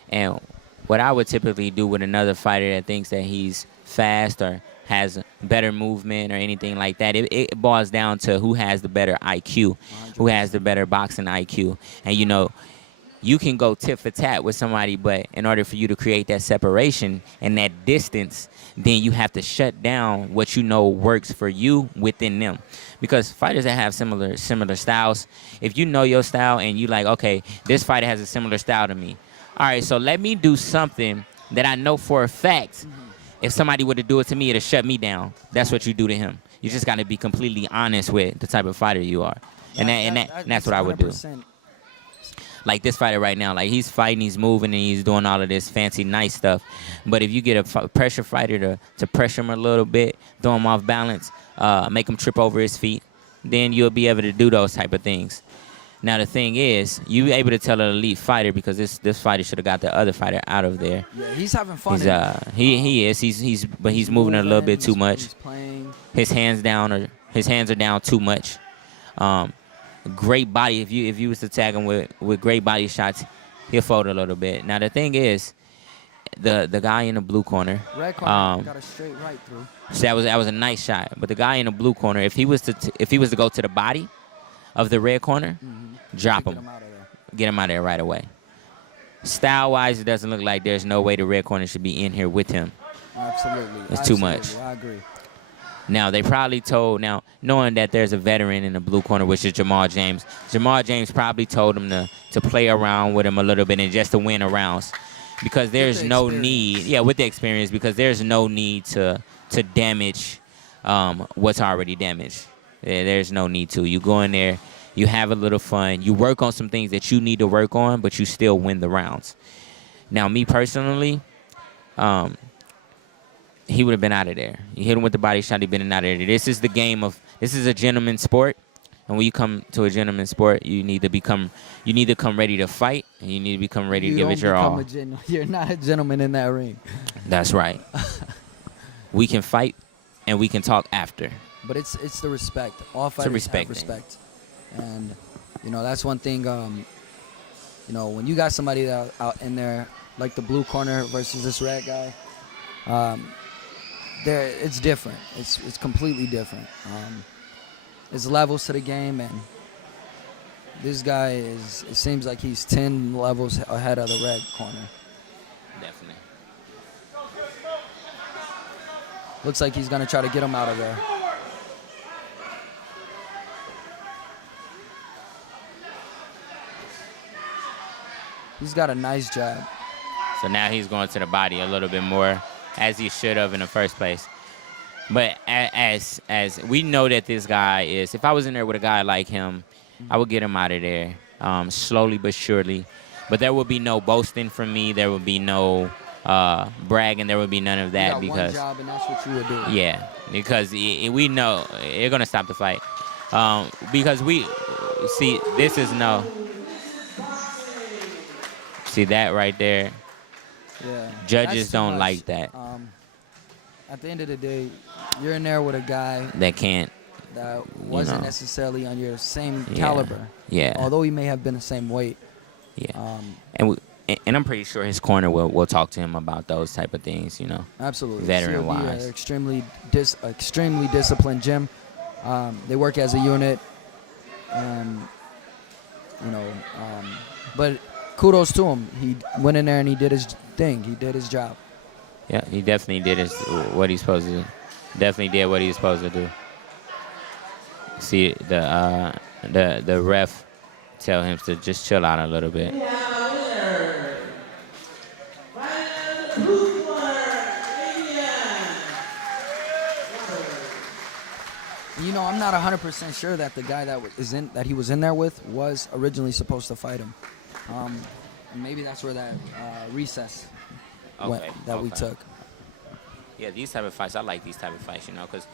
And what I would typically do with another fighter that thinks that he's fast or has better movement or anything like that, it boils down to who has the better IQ, 100%. who has the better boxing IQ. And, you know, you can go tit for tat with somebody, but in order for you to create that separation and that distance, then you have to shut down what you know works for you within them. Because fighters that have similar styles, if you know your style and you like, okay, this fighter has a similar style to me. All right, so let me do something that I know for a fact, if somebody were to do it to me, it'll shut me down. That's what you do to him. You just got to be completely honest with the type of fighter you are. And that's what I would do. Like this fighter right now, like he's fighting, he's moving, and he's doing all of this fancy, nice stuff. But if you get a pressure fighter to pressure him a little bit, throw him off balance, make him trip over his feet, then you'll be able to do those type of things. Now the thing is, you able to tell an elite fighter, because this fighter should have got the other fighter out of there. Yeah, he's having fun. He is. He's moving a little bit too much. He's playing. His hands are down too much. Great body. If you was to tag him with great body shots, he'll fold a little bit. Now the thing is, the guy in the blue corner. Red corner got a straight right through. So that was a nice shot. But the guy in the blue corner, if he was to go to the body of the red corner, drop him. Get him out of there right away. Style-wise, it doesn't look like there's no way the red corner should be in here with him. Absolutely. It's too much. I agree. Now, they probably told, knowing that there's a veteran in the blue corner, which is Jamal James probably told him to play around with him a little bit and just to win rounds. Because there's no need, with the experience, because there's no need to damage what's already damaged. There's no need to. You go in there, you have a little fun, you work on some things that you need to work on, but you still win the rounds. Now, me personally, he would have been out of there. You hit him with the body shot, he'd been out of there. This is a gentleman's sport. And when you come to a gentleman's sport, you need to come ready to fight, and you need to become ready to give it your all. You're not a gentleman in that ring. That's right. We can fight, and we can talk after. But it's the respect. All fighters have respect. And, that's one thing, when you got somebody that out in there, like the blue corner versus this red guy, it's different. It's completely different. There's levels to the game, and this guy it seems like he's 10 levels ahead of the red corner. Definitely. Looks like he's going to try to get him out of there. He's got a nice jab. So now he's going to the body a little bit more, as he should have in the first place. But as we know that this guy is, if I was in there with a guy like him, I would get him out of there slowly but surely. But there would be no boasting from me. There would be no bragging. There would be none of that. You got one job, and that's what you would do. Yeah, because we know they're going to stop the fight. Because we see, this is no. See that right there? Yeah. Judges don't like that. At the end of the day, you're in there with a guy that wasn't necessarily on your same caliber. Yeah. Although he may have been the same weight. Yeah. And I'm pretty sure his corner will talk to him about those type of things, Absolutely. Veteran-wise. Extremely disciplined gym. They work as a unit. But kudos to him. He went in there and he did his thing. He did his job. Yeah, he definitely did what he's supposed to do. Definitely did what he was supposed to do. See, the ref tell him to just chill out a little bit. I'm not 100% sure that the guy that he was in there with was originally supposed to fight him. Maybe that's where that recess went that we took. Yeah, these type of fights, I like these type of fights, because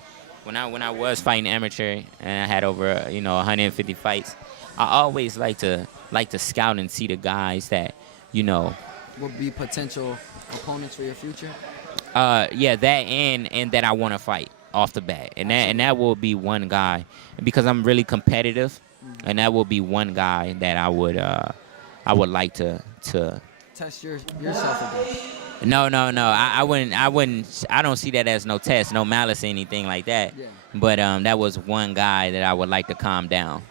when I was fighting amateur and I had over 150 fights, I always like to scout and see the guys that would be potential opponents for your future. Yeah, that and that I want to fight off the bat, and that will be one guy, because I'm really competitive, and that will be one guy that I would I would like to Test yourself against. No. I wouldn't. I don't see that as no test, no malice, or anything like that. Yeah. But that was one guy that I would like to calm down.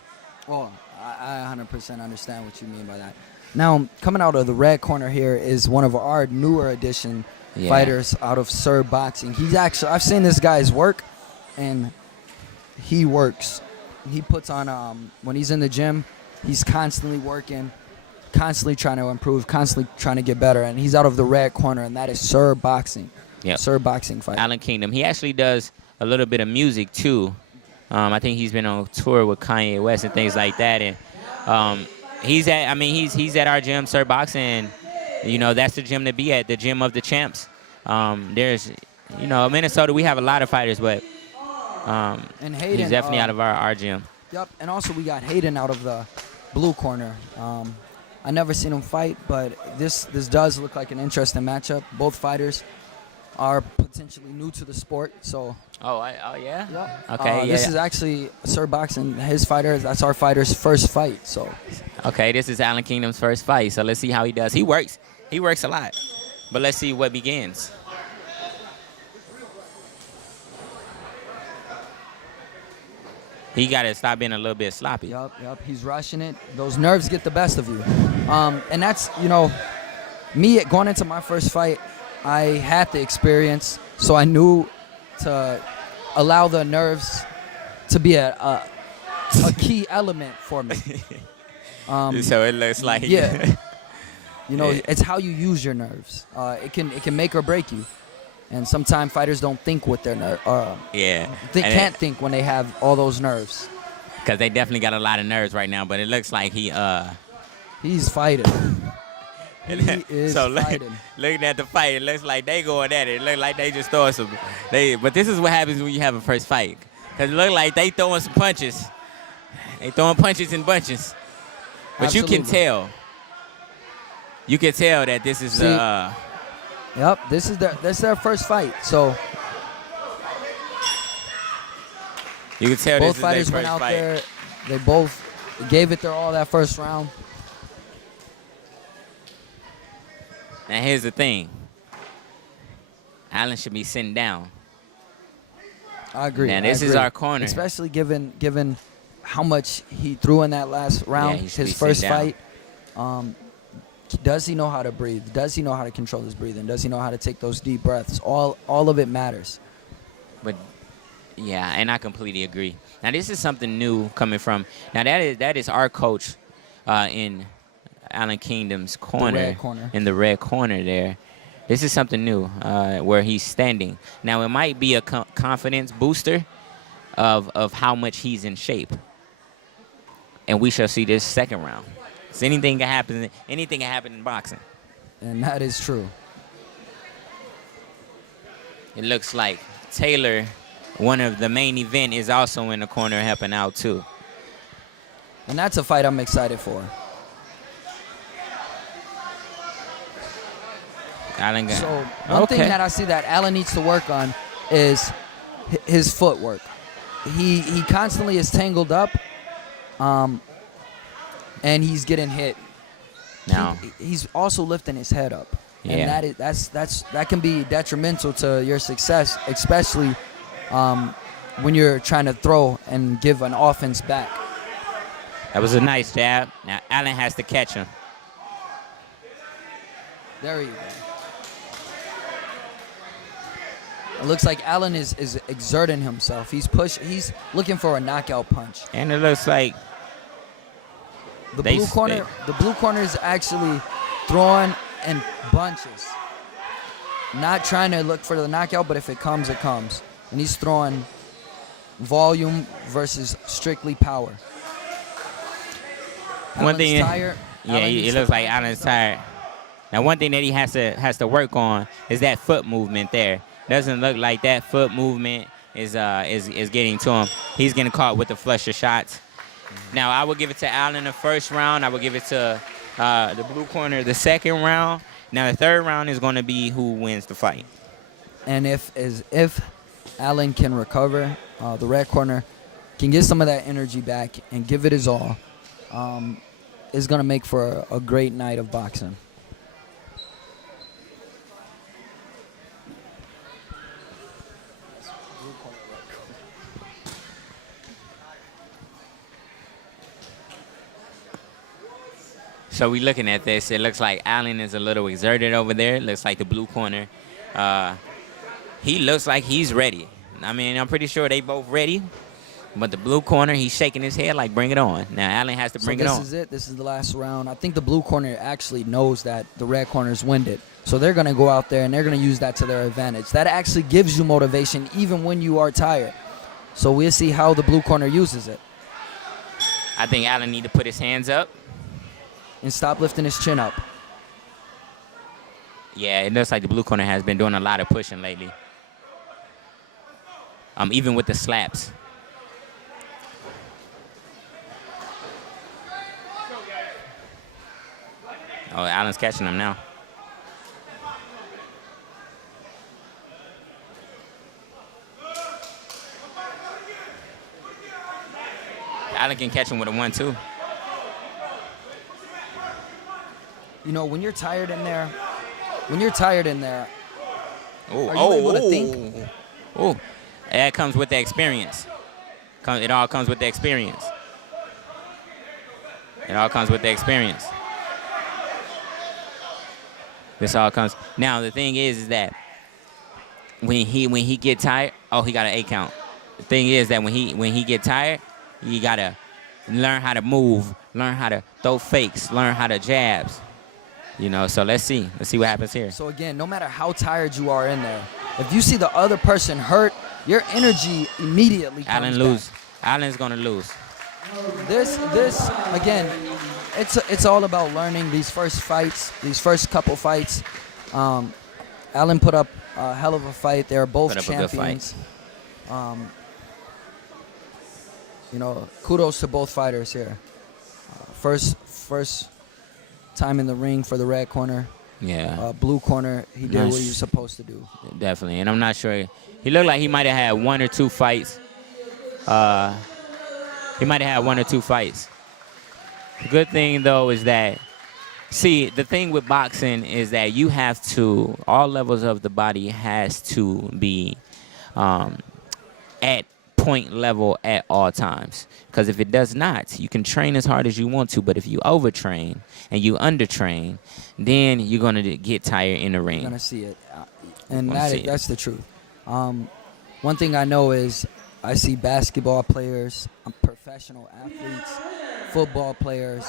Oh, I 100% understand what you mean by that. Now, coming out of the red corner here is one of our newer edition fighters out of Sir Boxing. I've seen this guy's work, and he works. He puts on, when he's in the gym, he's constantly working, constantly trying to improve, constantly trying to get better, and he's out of the red corner, and that is Sir Boxing. Yep. Sir Boxing fighter. Alan Kingdom. He actually does a little bit of music too. I think he's been on tour with Kanye West and things like that, and he's at our gym, Sir Boxing, and that's the gym to be at, the gym of the champs. There's, Minnesota, we have a lot of fighters, but and Hayden, he's definitely out of our gym. Yep, and also we got Hayden out of the blue corner. I never seen him fight, but this does look like an interesting matchup. Both fighters are potentially new to the sport, so. Oh yeah. Yep. Okay. This is actually Sir Boxing, his fighter. That's our fighter's first fight, so. Okay, this is Alan Kingdom's first fight, so let's see how he does. He works a lot, but let's see what begins. He got to stop being a little bit sloppy. Yep. He's rushing it. Those nerves get the best of you. And that's, me going into my first fight, I had the experience, so I knew to allow the nerves to be a key element for me. So it looks like it's how you use your nerves. It can make or break you. And sometimes fighters don't think with their nerves. They can't think when they have all those nerves. Because they definitely got a lot of nerves right now, but it looks like he's fighting. He is fighting. Looking at the fight, it looks like they going at it. It looks like they just throwing some. But this is what happens when you have a first fight. Because it looks like they throwing some punches. They throwing punches in bunches. But Absolutely. You can tell. You can tell that this is Yep, this is their first fight. So you can tell both this fighters is their went first out fight. there. They both gave it their all that first round. Now here's the thing. Allen should be sitting down. I agree. Now this is our corner. Especially given how much he threw in that last round, his first fight. Does he know how to breathe? Does he know how to control his breathing? Does he know how to take those deep breaths? All of it matters. But yeah, and I completely agree. Now this is something new coming from. Now that is our coach in Alan Kingdom's corner, the red corner. In the red corner there. This is something new where he's standing. Now it might be a confidence booster of how much he's in shape, and we shall see this second round. So anything can happen. Anything can happen in boxing. And that is true. It looks like Taylor, one of the main event, is also in the corner helping out too. And that's a fight I'm excited for. So one thing that I see that Allen needs to work on is his footwork. He constantly is tangled up. And he's getting hit. Now he's also lifting his head up, yeah. And that can be detrimental to your success, especially when you're trying to throw and give an offense back. That was a nice jab. Now Allen has to catch him. There you go. It looks like Allen is exerting himself. He's looking for a knockout punch. And it looks like the blue corner is actually throwing in bunches. Not trying to look for the knockout, but if it comes, it comes. And he's throwing volume versus strictly power. One thing, tired. It looks like Allen's tired. Now, one thing that he has to work on is that foot movement there. Doesn't look like that foot movement is getting to him. He's getting caught with the flush of shots. Now, I will give it to Allen the first round. I will give it to the blue corner the second round. Now, the third round is going to be who wins the fight. And if Allen can recover, the red corner can get some of that energy back and give it his all, is going to make for a great night of boxing. So we looking at this. It looks like Allen is a little exerted over there. It looks like the blue corner. He looks like he's ready. I mean, I'm pretty sure they both ready. But the blue corner, he's shaking his head like, bring it on. Now, Allen has to bring it on. This is it. This is the last round. I think the blue corner actually knows that the red corner is winded. So they're going to go out there, and they're going to use that to their advantage. That actually gives you motivation even when you are tired. So we'll see how the blue corner uses it. I think Allen need to put his hands up. And stop lifting his chin up. Yeah, it looks like the blue corner has been doing a lot of pushing lately. Even with the slaps. Oh, Allen's catching him now. Allen can catch him with a 1-2. You know, when you're tired in there, are you Oh, able to think? Oh, that comes with the experience. It all comes with the experience. It all comes with the experience. This all comes. Now the thing is that when he get tired, oh, he got an 8 count. The thing is that when he get tired, you gotta learn how to move, learn how to throw fakes, learn how to jabs. You know, so let's see what happens here. So again, no matter how tired you are in there, if you see the other person hurt, your energy immediately comes back. Allen's gonna lose. This again, it's all about learning these first fights, these first couple fights. Allen put up a hell of a fight. They're both champions. You know, kudos to both fighters here. First time in the ring for the red corner. Yeah. Blue corner, he did what he was supposed to do. Definitely, and I'm not sure. He looked like he might have had 1 or 2 fights. He might have had 1 or 2 fights. The good thing, though, is that, see, the thing with boxing is that you have to, all levels of the body has to be at point level at all times. Because if it does not, you can train as hard as you want to, but if you overtrain and you undertrain, then you're going to get tired in the ring. You're going to see it. And that's the truth. One thing I know is I see basketball players, professional athletes, football players,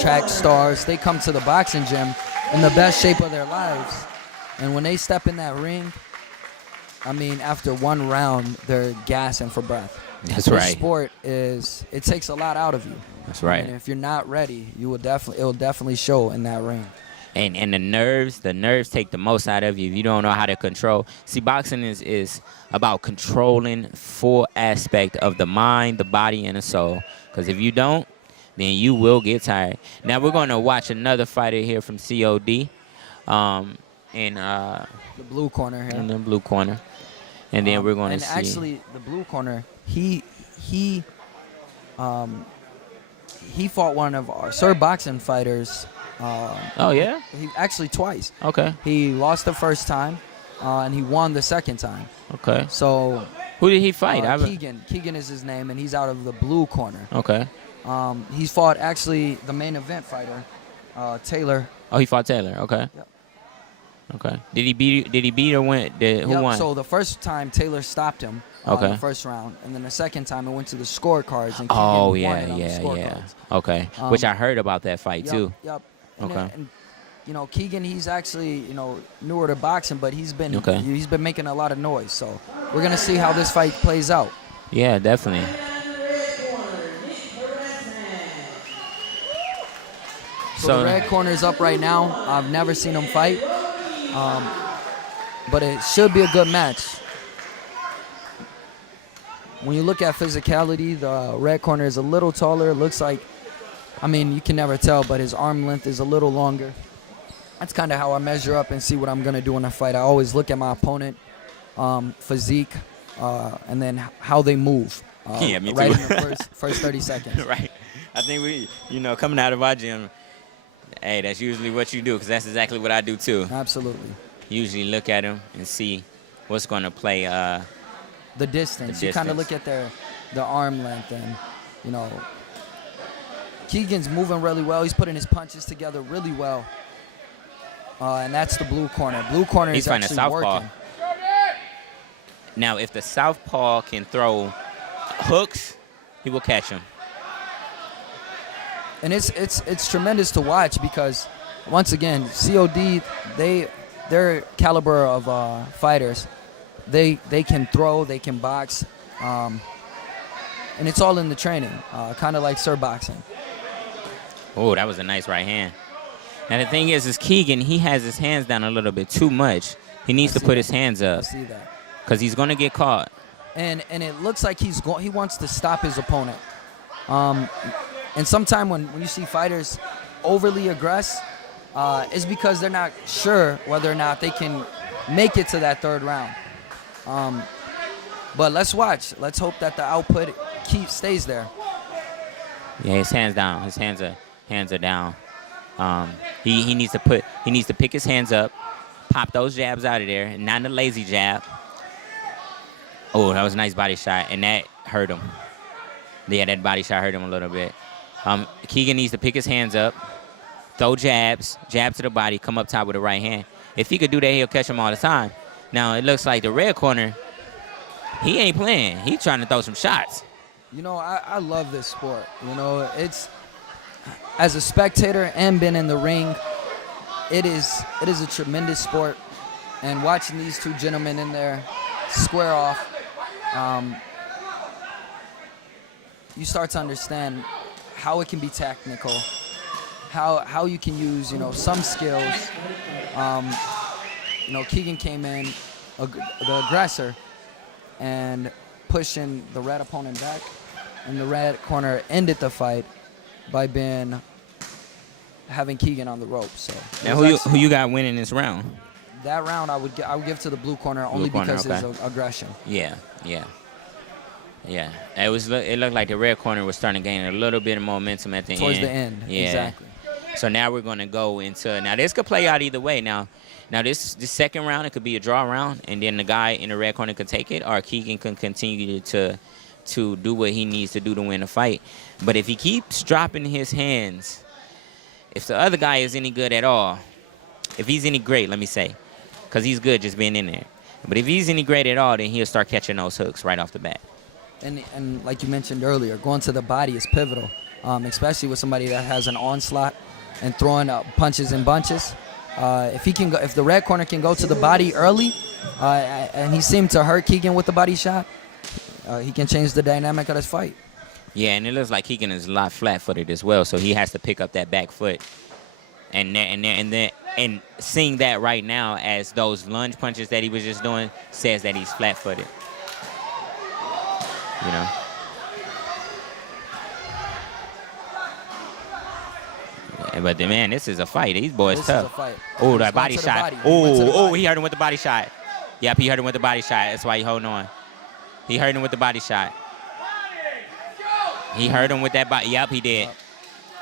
track stars. They come to the boxing gym in the best shape of their lives. And when they step in that ring, I mean, after 1 round, they're gassing for breath. That's right. This sport it takes a lot out of you. That's right. And if you're not ready, it will definitely show in that ring. And the nerves take the most out of you if you don't know how to control. See, boxing is about controlling full aspect of the mind, the body, and the soul. Because if you don't, then you will get tired. Now we're going to watch another fighter here from COD. In the blue corner here. In the blue corner. And then we're going to see. And actually, the blue corner, he fought one of our Sir boxing fighters. Oh, yeah? He actually twice. Okay. He lost the first time, and he won the second time. Okay. So who did he fight? Keegan. Keegan is his name, and he's out of the blue corner. Okay. He's fought actually the main event fighter, Taylor. Oh, he fought Taylor. Okay. Yep. Okay. Did he beat or win? Who won? So the first time Taylor stopped him in the first round, and then the second time it went to the scorecards, and Keegan won it on the scorecards. Okay. Which I heard about that fight too. Yep. Okay. And you know, Keegan, he's actually newer to boxing, but he's been making a lot of noise. So we're gonna see how this fight plays out. Yeah, definitely. So the red corner is up right now. I've never seen him fight. But it should be a good match. When you look at physicality, the red corner is a little taller. It looks like, I mean, you can never tell, but his arm length is a little longer. That's kind of how I measure up and see what I'm going to do in a fight. I always look at my opponent, physique, and then how they move. Yeah, me too. Right in the first 30 seconds. Right. I think we, coming out of our gym, hey, that's usually what you do, because that's exactly what I do too. Absolutely. Usually look at them and see what's going to play. The distance. You kind of look at their arm length, and Keegan's moving really well. He's putting his punches together really well. And that's the blue corner. Blue corner is actually working. Now, if the southpaw can throw hooks, he will catch him. And it's tremendous to watch because, once again, COD, their caliber of fighters, they can throw, they can box, and it's all in the training, kind of like Sir Boxing. Oh, that was a nice right hand. Now, the thing is Keegan, he has his hands down a little bit too much. He needs to put his hands up. I see that. Because he's going to get caught. And it looks like he wants to stop his opponent. And sometimes when you see fighters overly aggressive, it's because they're not sure whether or not they can make it to that third round. But let's watch. Let's hope that the output stays there. Yeah, his hands down. His hands are down. He needs to pick his hands up, pop those jabs out of there, and not a lazy jab. Oh, that was a nice body shot, and that hurt him. Yeah, that body shot hurt him a little bit. Keegan needs to pick his hands up, throw jab to the body, come up top with the right hand. If he could do that, he'll catch him all the time. Now, it looks like the red corner, he ain't playing. He's trying to throw some shots. I love this sport. It's, as a spectator and been in the ring, it is a tremendous sport. And watching these two gentlemen in there square off, you start to understand how it can be technical, how you can use, some skills. Keegan came in, the aggressor, and pushing the red opponent back, and the red corner ended the fight by having Keegan on the ropes. So now, who you got winning this round? That round I would give to the blue corner only because of his aggression. Yeah. It looked like the red corner was starting to gain a little bit of momentum at the end. Towards the end, yeah. Exactly. So now we're going to go into, now this could play out either way. Now this second round, it could be a draw round, and then the guy in the red corner could take it, or Keegan can continue to do what he needs to do to win the fight. But if he keeps dropping his hands, if the other guy is any good at all, if he's any great, let me say, because he's good just being in there. But if he's any great at all, then he'll start catching those hooks right off the bat. And like you mentioned earlier, going to the body is pivotal, especially with somebody that has an onslaught and throwing punches and bunches. If the red corner can go to the body early, and he seemed to hurt Keegan with the body shot, he can change the dynamic of this fight. Yeah, and it looks like Keegan is a lot flat-footed as well, so he has to pick up that back foot. And seeing that right now as those lunge punches that he was just doing says that he's flat-footed. But man, this is a fight. These boys tough. Oh, that body shot. Oh, he hurt him with the body shot. Yep, he hurt him with the body shot. That's why he holding on. He hurt him with the body shot. He hurt him with that body. Yep, he did.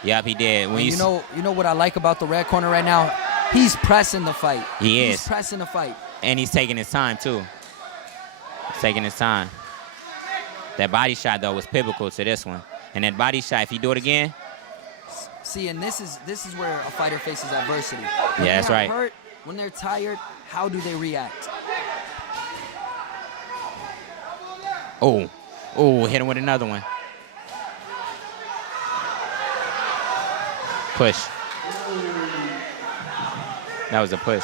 Yep, he did. When you know what I like about the red corner right now? He's pressing the fight. He's pressing the fight. And he's taking his time, too. He's taking his time. That body shot, though, was pivotal to this one. And that body shot, if he do it again. See, and this is where a fighter faces adversity. Yeah, that's right. Hurt, when they're tired, how do they react? Oh, hit him with another one. Push. That was a push.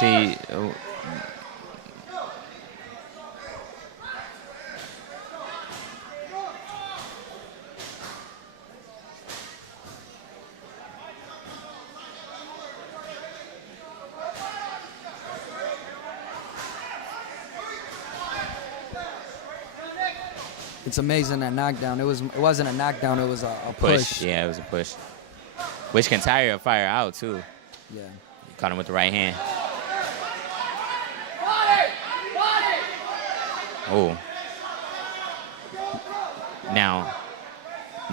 See. It's amazing that knockdown. It wasn't a knockdown. It was a push. Yeah, it was a push. Which can tire a fighter out too. Yeah. Caught him with the right hand. Oh. Now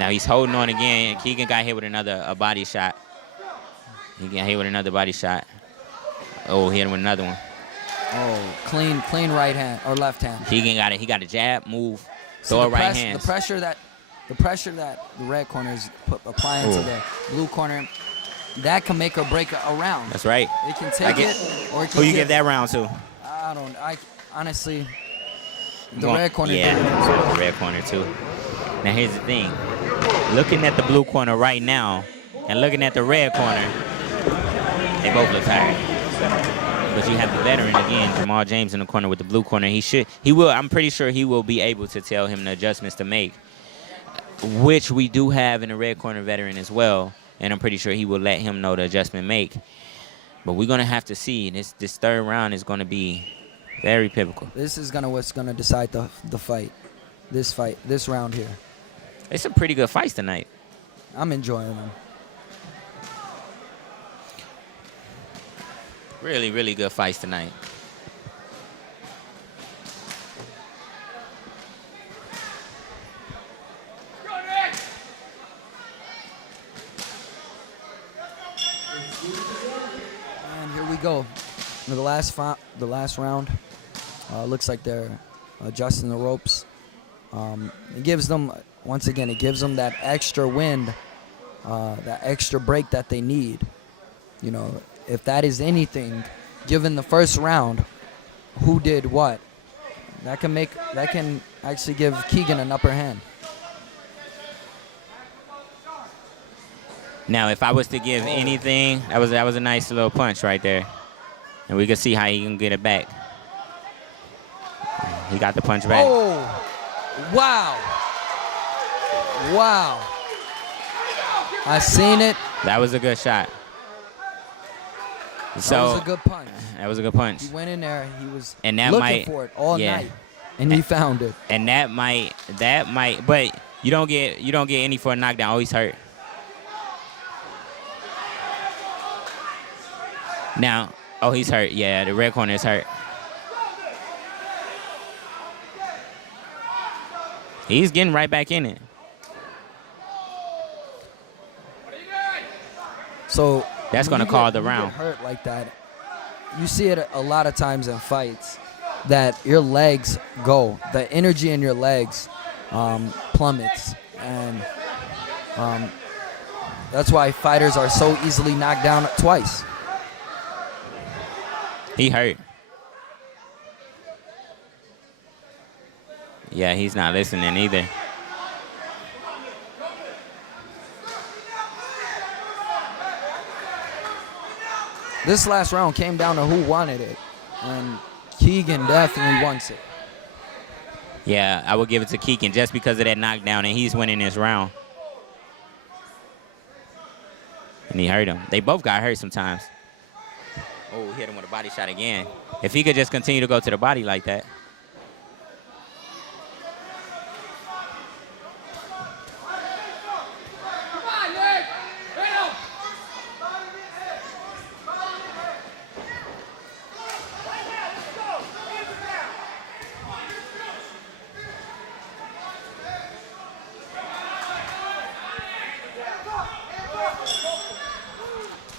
he's holding on again. Keegan got hit with a body shot. He got hit with another body shot. Oh, hit him with another one. Oh, clean right hand or left hand. Keegan got it. He got a jab, move, So throw a right hand. The pressure that the red corner is applying to the blue corner, that can make or break a round. That's right. It can take it or it can Who you give that round to? I honestly, the red corner. Yeah, the red corner too. Now here's the thing. Looking at the blue corner right now and looking at the red corner, they both look tired. But you have the veteran again, Jamal James in the corner with the blue corner. I'm pretty sure he will be able to tell him the adjustments to make, which we do have in the red corner veteran as well. And I'm pretty sure he will let him know the adjustment make. But we're gonna have to see. This third round is gonna be very pivotal. This is what's gonna decide the fight. This round here. It's some pretty good fights tonight. I'm enjoying them. Really, really good fights tonight. And here we go. The last round. Looks like they're adjusting the ropes. It gives them, once again, that extra wind, that extra break that they need. You know, if that is anything, given the first round, who did what, that can actually give Keegan an upper hand. Now, if I was to give anything, that was a nice little punch right there, and we can see how he can get it back. He got the punch back. Oh, wow. I seen it. That was a good shot. So, that was a good punch. That was a good punch. He went in there. He was looking for it all night, and he found it. And that might, but you don't get any for a knockdown. Oh, he's hurt. Now, he's hurt. Yeah, the red corner is hurt. He's getting right back in it. So that's going to call the round. Get hurt like that. You see it a lot of times in fights that your legs go. The energy in your legs plummets, and that's why fighters are so easily knocked down twice. He hurt. Yeah, he's not listening either. This last round came down to who wanted it, and Keegan definitely wants it. Yeah, I would give it to Keegan just because of that knockdown, and he's winning this round. And he hurt him. They both got hurt sometimes. Oh, hit him with a body shot again. If he could just continue to go to the body like that.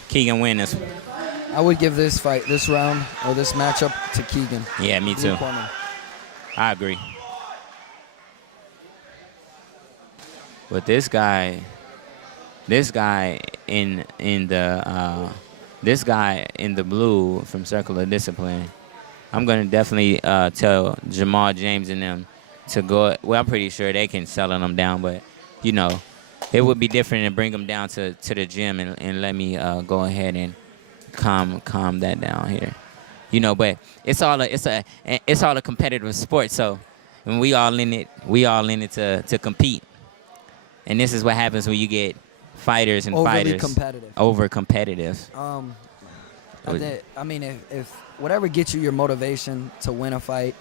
Keegan win this. I would give this round, or this matchup to Keegan. Yeah, me too. I agree. But this guy in the blue from Circle of Discipline, I'm gonna definitely tell Jamal James and them to go. Well, I'm pretty sure they can settle them down, but you know, it would be different to bring them down to the gym and let me go ahead and calm that down here, you know. But it's all a competitive sport. So when we all in it to compete, and this is what happens when you get fighters and fighters over competitive. I mean, if whatever gets you your motivation to win a fight,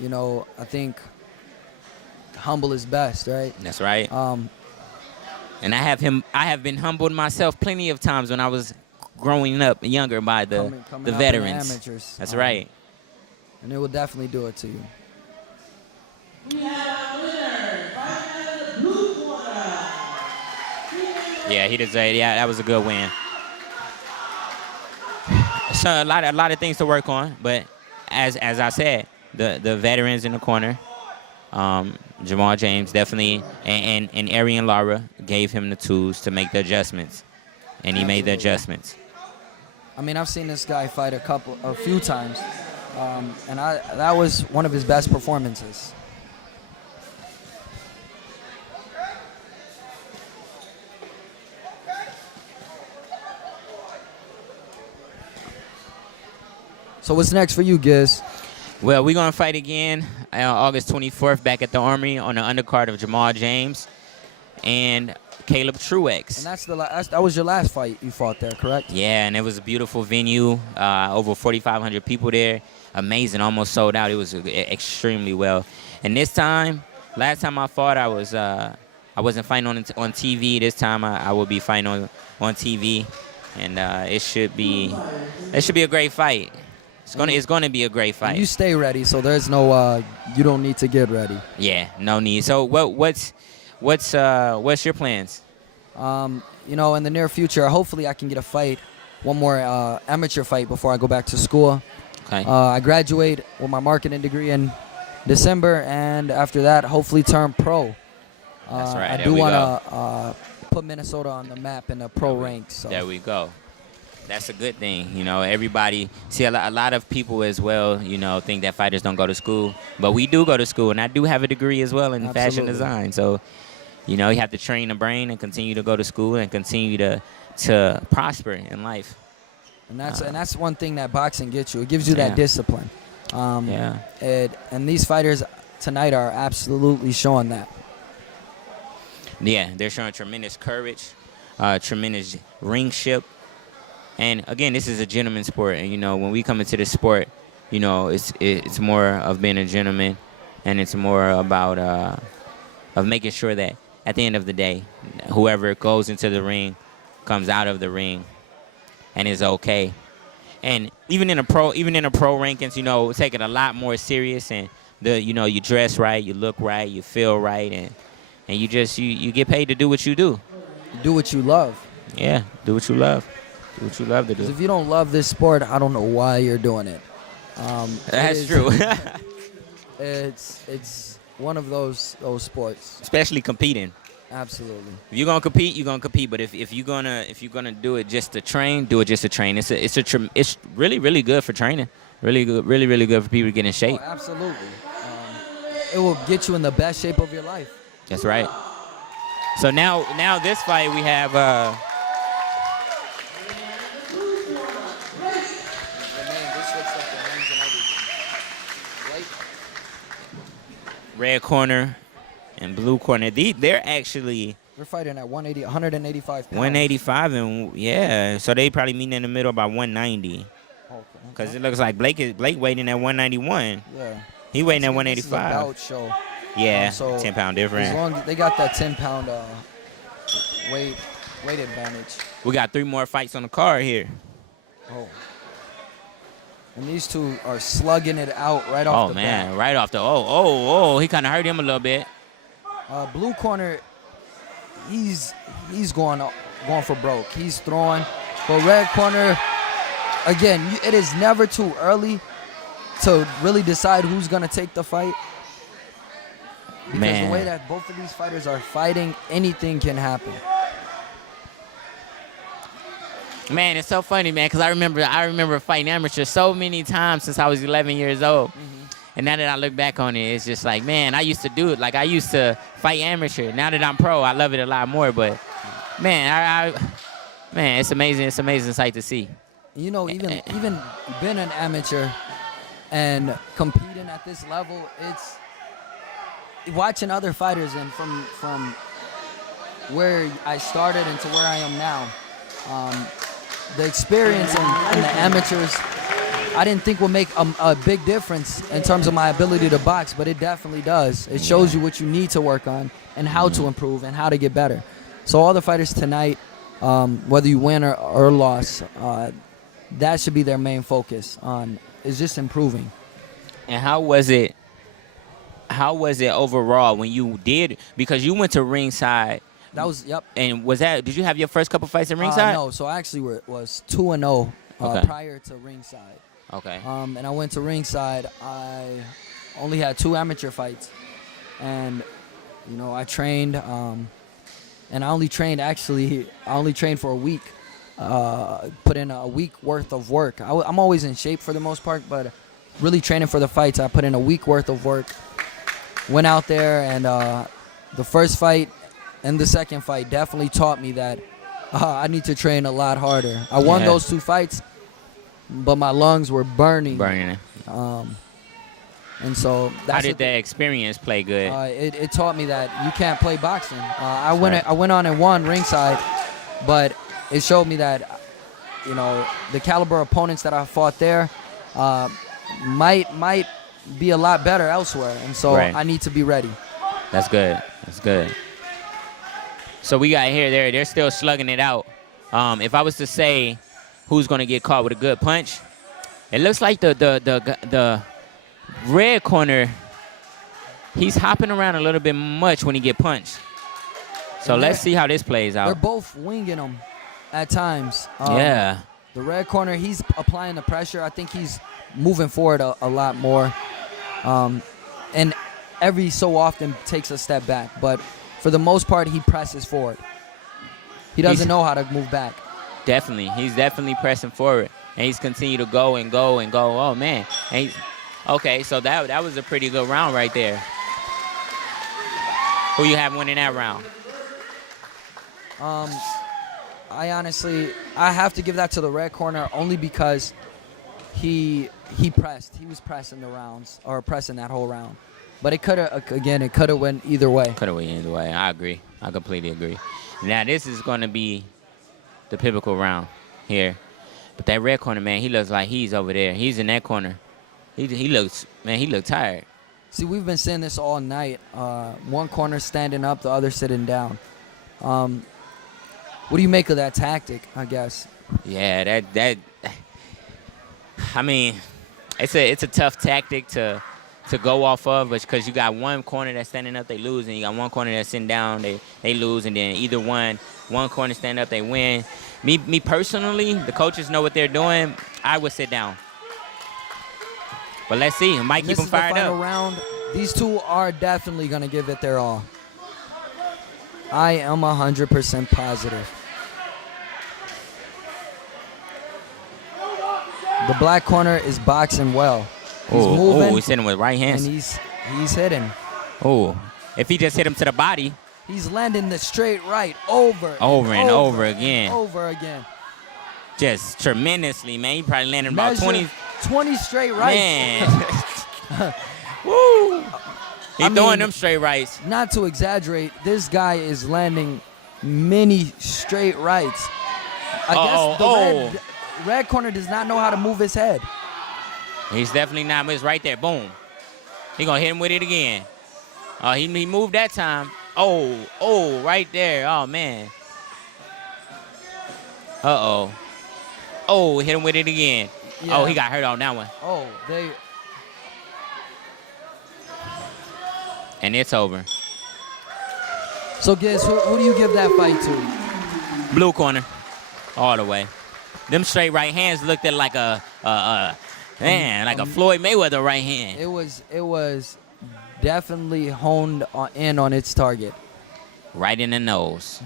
you know, I think humble is best, right? That's right. And I have been humbled myself plenty of times when I was growing up younger by the veterans. Amateurs. That's right. And it will definitely do it to you. Yeah, he deserved. Yeah, that was a good win. So a lot of things to work on, but as I said, the veterans in the corner, Jamal James definitely, and Arian Lara gave him the tools to make the adjustments, and he made the adjustments. I mean, I've seen this guy fight a few times, and that was one of his best performances. So what's next for you, Giz? Well, we're going to fight again on August 24th back at the Armory on the undercard of Jamal James and Caleb Truex. And that was your last fight you fought there, correct? Yeah, and it was a beautiful venue, over 4,500 people there. Amazing, almost sold out. It was extremely well. And this time, last time I fought, I wasn't fighting on TV. This time I will be fighting on TV, and it should be a great fight. It's going to be a great fight. You stay ready, so there's no you don't need to get ready. Yeah, no need. So what's your plans? In the near future, hopefully I can get a fight, one more amateur fight before I go back to school. Okay. I graduate with my marketing degree in December, and after that, hopefully turn pro. That's right. I do want to put Minnesota on the map in the pro ranks. So. There we go. That's a good thing. Everybody, see a lot of people as well, think that fighters don't go to school. But we do go to school, and I do have a degree as well in fashion design. So, you have to train the brain and continue to go to school and continue to prosper in life. And that's one thing that boxing gets you. It gives you that discipline. And these fighters tonight are absolutely showing that. Yeah, they're showing tremendous courage, tremendous ringship. And again, this is a gentleman's sport, and when we come into this sport, it's more of being a gentleman, and it's more about of making sure that at the end of the day, whoever goes into the ring comes out of the ring and is okay. And even in the pro rankings, take it a lot more serious, and you dress right, you look right, you feel right, and you get paid to do what you do. Do what you love. Yeah, do what you love. Do what you love to do. Because if you don't love this sport, I don't know why you're doing it. That's true. It's one of those sports. Especially competing. Absolutely. If you're gonna compete, you're gonna compete. But if you're gonna do it just to train, do it just to train. It's really, really good for training. Really good, really, really good for people to get in shape. Oh, absolutely. It will get you in the best shape of your life. That's right. So now this fight we have. Red corner and blue corner. They're fighting at 185 pounds. 185, and yeah, so they probably meeting in the middle about 190. Because it looks like Blake waiting at 191. Yeah. He waiting at 185. This is a bout show. Yeah, so 10-pound difference. As long as they got that 10-pound weight advantage. We got 3 more fights on the card here. Oh. And these two are slugging it out right off the bat. Oh, man, right off the he kind of hurt him a little bit. Blue corner, he's going for broke. He's throwing. But red corner, again, it is never too early to really decide who's going to take the fight. Because the way that both of these fighters are fighting, anything can happen. Man, it's so funny, man, because I remember fighting amateur so many times since I was 11 years old. Mm-hmm. And now that I look back on it, it's just like, man, I used to do it. Like, I used to fight amateur. Now that I'm pro, I love it a lot more. But, man, it's amazing. It's an amazing sight to see. Even being an amateur and competing at this level, it's watching other fighters, and from where I started and to where I am now. The experience and the amateurs, I didn't think would make a big difference in terms of my ability to box, but it definitely does. It shows you what you need to work on and how to improve and how to get better. So all the fighters tonight, whether you win or lose, that should be their main focus on, is just improving. And how was it? How was it overall when you did? Because you went to ringside. That was, yep. And did you have your first couple fights in ringside? No, so I actually was 2-0 Okay. prior to ringside. Okay. And I went to ringside. I only had 2 amateur fights, and I trained. And I only trained for a week. Put in a week worth of work. I'm always in shape for the most part, but really training for the fights, I put in a week worth of work. Went out there, and the first fight and the second fight definitely taught me that I need to train a lot harder. I won those 2 fights, but my lungs were burning. And so how did that experience play good? It taught me that you can't play boxing. I went on and won ringside, but it showed me that the caliber opponents that I fought there might be a lot better elsewhere, and so I need to be ready. That's good. That's good. So we got here. They're still slugging it out. If I was to say who's going to get caught with a good punch, it looks like the red corner, he's hopping around a little bit much when he get punched. So let's see how this plays out. They're both winging him at times. Yeah. The red corner, he's applying the pressure. I think he's moving forward a lot more. And every so often takes a step back. But for the most part, he presses forward. He doesn't know how to move back. Definitely. He's definitely pressing forward. And he's continued to go and go and go. Oh, man. And okay, so that was a pretty good round right there. Who you have winning that round? I have to give that to the red corner only because he pressed. He was pressing the rounds, or pressing that whole round. But it could have went either way. Could have went either way. I agree. I completely agree. Now this is going to be the pivotal round here. But that red corner, man, he looks like he's over there. He's in that corner. He looks tired. See, we've been saying this all night. One corner standing up, the other sitting down. What do you make of that tactic, I guess? Yeah, that I mean, it's a tough tactic to go off of, because you got one corner that's standing up, they lose, and you got one corner that's sitting down, they lose, and then either one corner stand up, they win. Me personally, the coaches know what they're doing. I would sit down. But let's see. It might keep them fired up. This is the final round. These two are definitely going to give it their all. I am 100% positive. The black corner is boxing well. He's moving. He's hitting with right hands. And he's hitting. Oh, if he just hit him to the body. He's landing the straight right over and over again. Over again. Just tremendously, man. He probably landed about 20 straight rights. Man. Woo. He's throwing them straight rights. Not to exaggerate, this guy is landing many straight rights. I guess the red corner does not know how to move his head. He's definitely not. It's right there. Boom. He's going to hit him with it again. He moved that time. Oh, right there. Oh, man. Uh-oh. Oh, hit him with it again. Yeah. Oh, he got hurt on that one. And it's over. So, guess who do you give that fight to? Blue corner. All the way. Them straight right hands looked at like a Floyd Mayweather right hand. It was definitely honed in on its target. Right in the nose.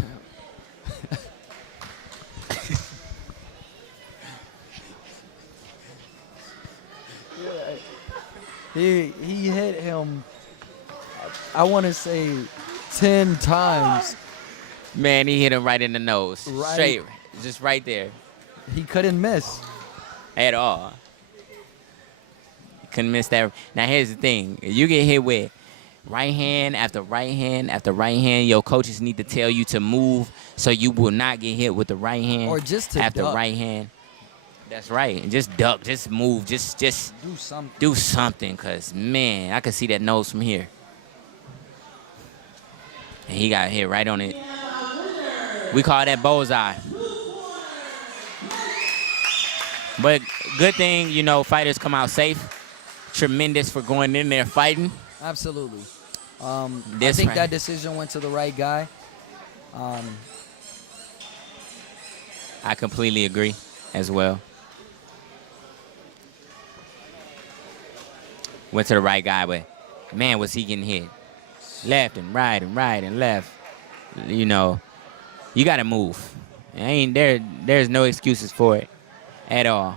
He hit him, I want to say, 10 times. Man, he hit him right in the nose. Right. Straight, just right there. He couldn't miss. At all. Couldn't miss that. Now, here's the thing. You get hit with right hand after right hand after right hand, your coaches need to tell you to move so you will not get hit with the right hand. Or just to after duck. Right hand. That's right. And just duck. Just move. Just do something. Do something, because, man, I can see that nose from here. And he got hit right on it. We call that bullseye. But good thing, fighters come out safe. tremendous for going in there fighting. Absolutely. I think that decision went to the right guy. I completely agree as well. Went to the right guy, but man, was he getting hit. Left and right and right and left. You know, you got to move. There's no excuses for it at all.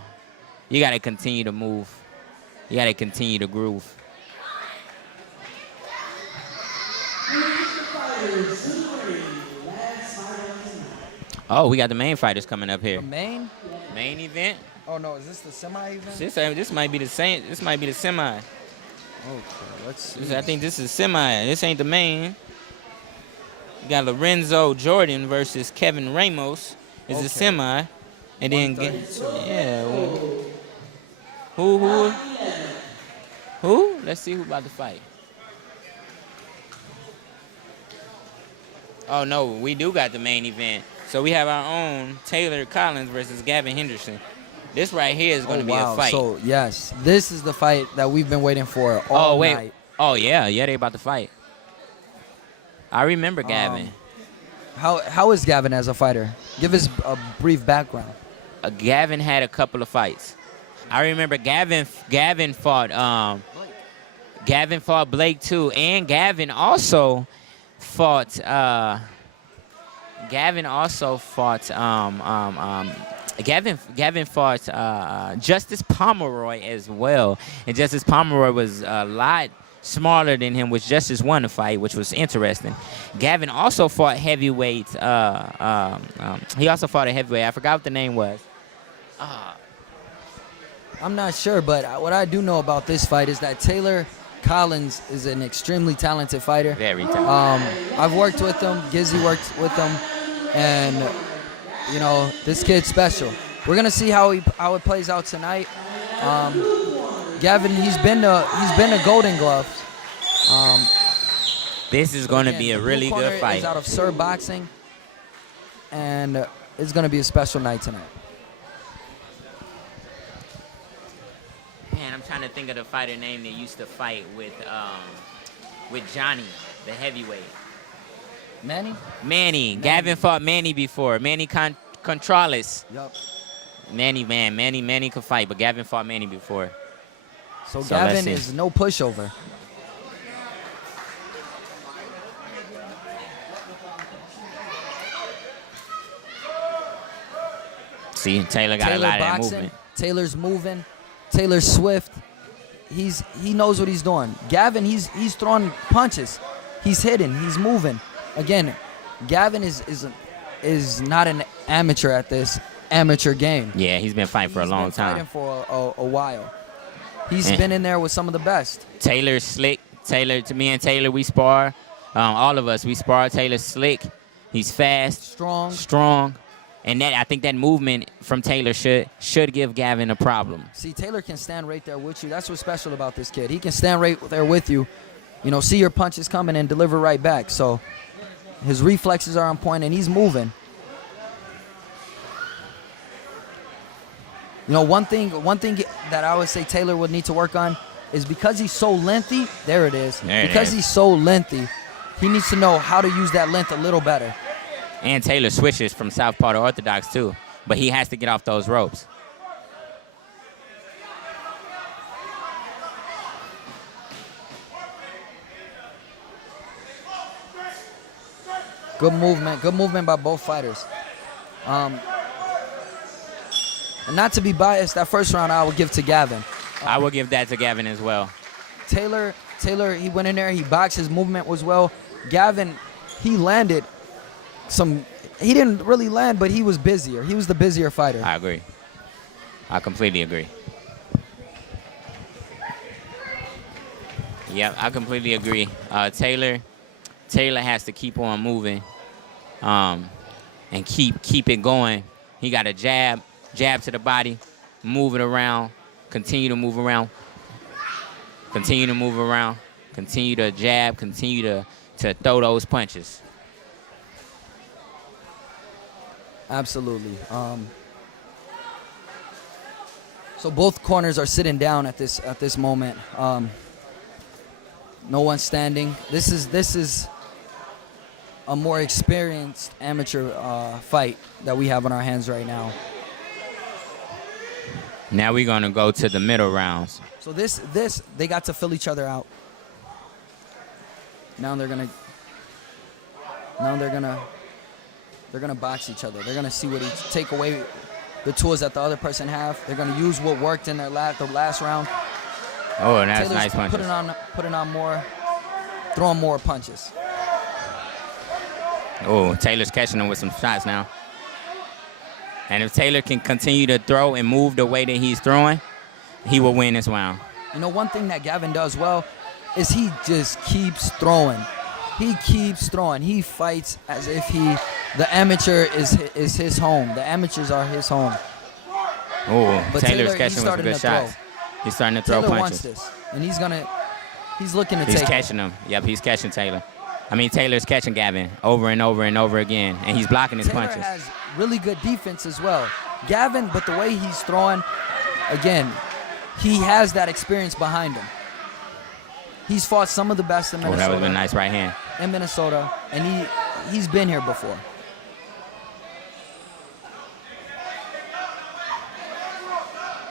You got to continue to move. You got to continue to groove. Oh, we got the main fighters coming up here. The main event. Oh no, is this the semi event? This might be the same. This might be the semi. Okay, let's see. I think this is semi. This ain't the main. You got Lorenzo Jordan versus Kevin Ramos. Is the semi, and then who? Let's see who about to fight. Oh no, we do got the main event. So we have our own Taylor Collins versus Gavin Henderson. This right here is going to be a fight. So yes, this is the fight that we've been waiting for all night. Oh yeah, they about to fight. I remember Gavin. How is Gavin as a fighter? Give us a brief background. Gavin had a couple of fights. I remember Gavin fought Blake too, and Gavin also fought Justice Pomeroy as well, and Justice Pomeroy was a lot smaller than him, which Justice won the fight, which was interesting. Gavin also fought heavyweight. He also fought a heavyweight. I forgot what the name was. I'm not sure, but what I do know about this fight is that Taylor Collins is an extremely talented fighter. Very talented. I've worked with him. Gizzy worked with him, and you know this kid's special. We're gonna see how it plays out tonight. Gavin, he's been to Golden Gloves. This is going to be a really good fight. He's out of Sir Boxing, and it's going to be a special night tonight. Man, I'm trying to think of the fighter name that used to fight with Johnny, the heavyweight. Manny. Gavin fought Manny before. Manny Contralis. Yup. Manny could fight, but Gavin fought Manny before. So Gavin is no pushover. See, Taylor got a lot of that movement. Taylor's moving. Taylor's swift. He knows what he's doing. Gavin, he's throwing punches. He's hitting. He's moving. Again, Gavin is not an amateur at this amateur game. Yeah, he's been fighting for a long time. He's been fighting for a while. He's been in there with some of the best. Taylor's slick. To me and Taylor, we spar. All of us, we spar. Taylor's slick. He's fast. Strong. And I think that movement from Taylor should give Gavin a problem. See, Taylor can stand right there with you. That's what's special about this kid. He can stand right there with you, see your punches coming and deliver right back. So his reflexes are on point, and he's moving. One thing that I would say Taylor would need to work on is because he's so lengthy. There it is. Because he's so lengthy, he needs to know how to use that length a little better. And Taylor switches from southpaw to orthodox too, but he has to get off those ropes. Good movement by both fighters. And not to be biased, that first round I would give to Gavin. I would give that to Gavin as well. Taylor, he went in there, he boxed, his movement was well. Gavin, he landed he didn't really land, but he was busier. He was the busier fighter. I agree. I completely agree. Yeah, I completely agree. Taylor has to keep on moving and keep it going. He got a jab to the body, move it around, continue to move around, continue to jab, continue to throw those punches. So both corners are sitting down at this moment. No one's standing. This is a more experienced amateur fight that we have on our hands right now. Now we're gonna go to the middle rounds. So this they got to fill each other out. Now they're gonna box each other. They're gonna see what take away the tools that the other person have. They're gonna use what worked in their the last round. Oh, and that's Taylor's nice punches. Putting on more, throwing more punches. Oh, Taylor's catching him with some shots now. And if Taylor can continue to throw and move the way that he's throwing, he will win this round. You know, one thing that Gavin does well is he just keeps throwing. He keeps throwing. He fights as if the amateur is his home. The amateurs are his home. Oh, But Taylor's Taylor, catching with some good shots. He's starting to throw Taylor punches. wants this, and he's looking to He's take catching him. Yep, he's catching Taylor. I mean, Taylor's catching Gavin over and over and over again, and he's blocking his Taylor punches. has really good defense as well. Gavin, but the way he's throwing, again, he has that experience behind him. He's fought some of the best in Minnesota. Oh, that was a nice right hand. In Minnesota, and he's been here before.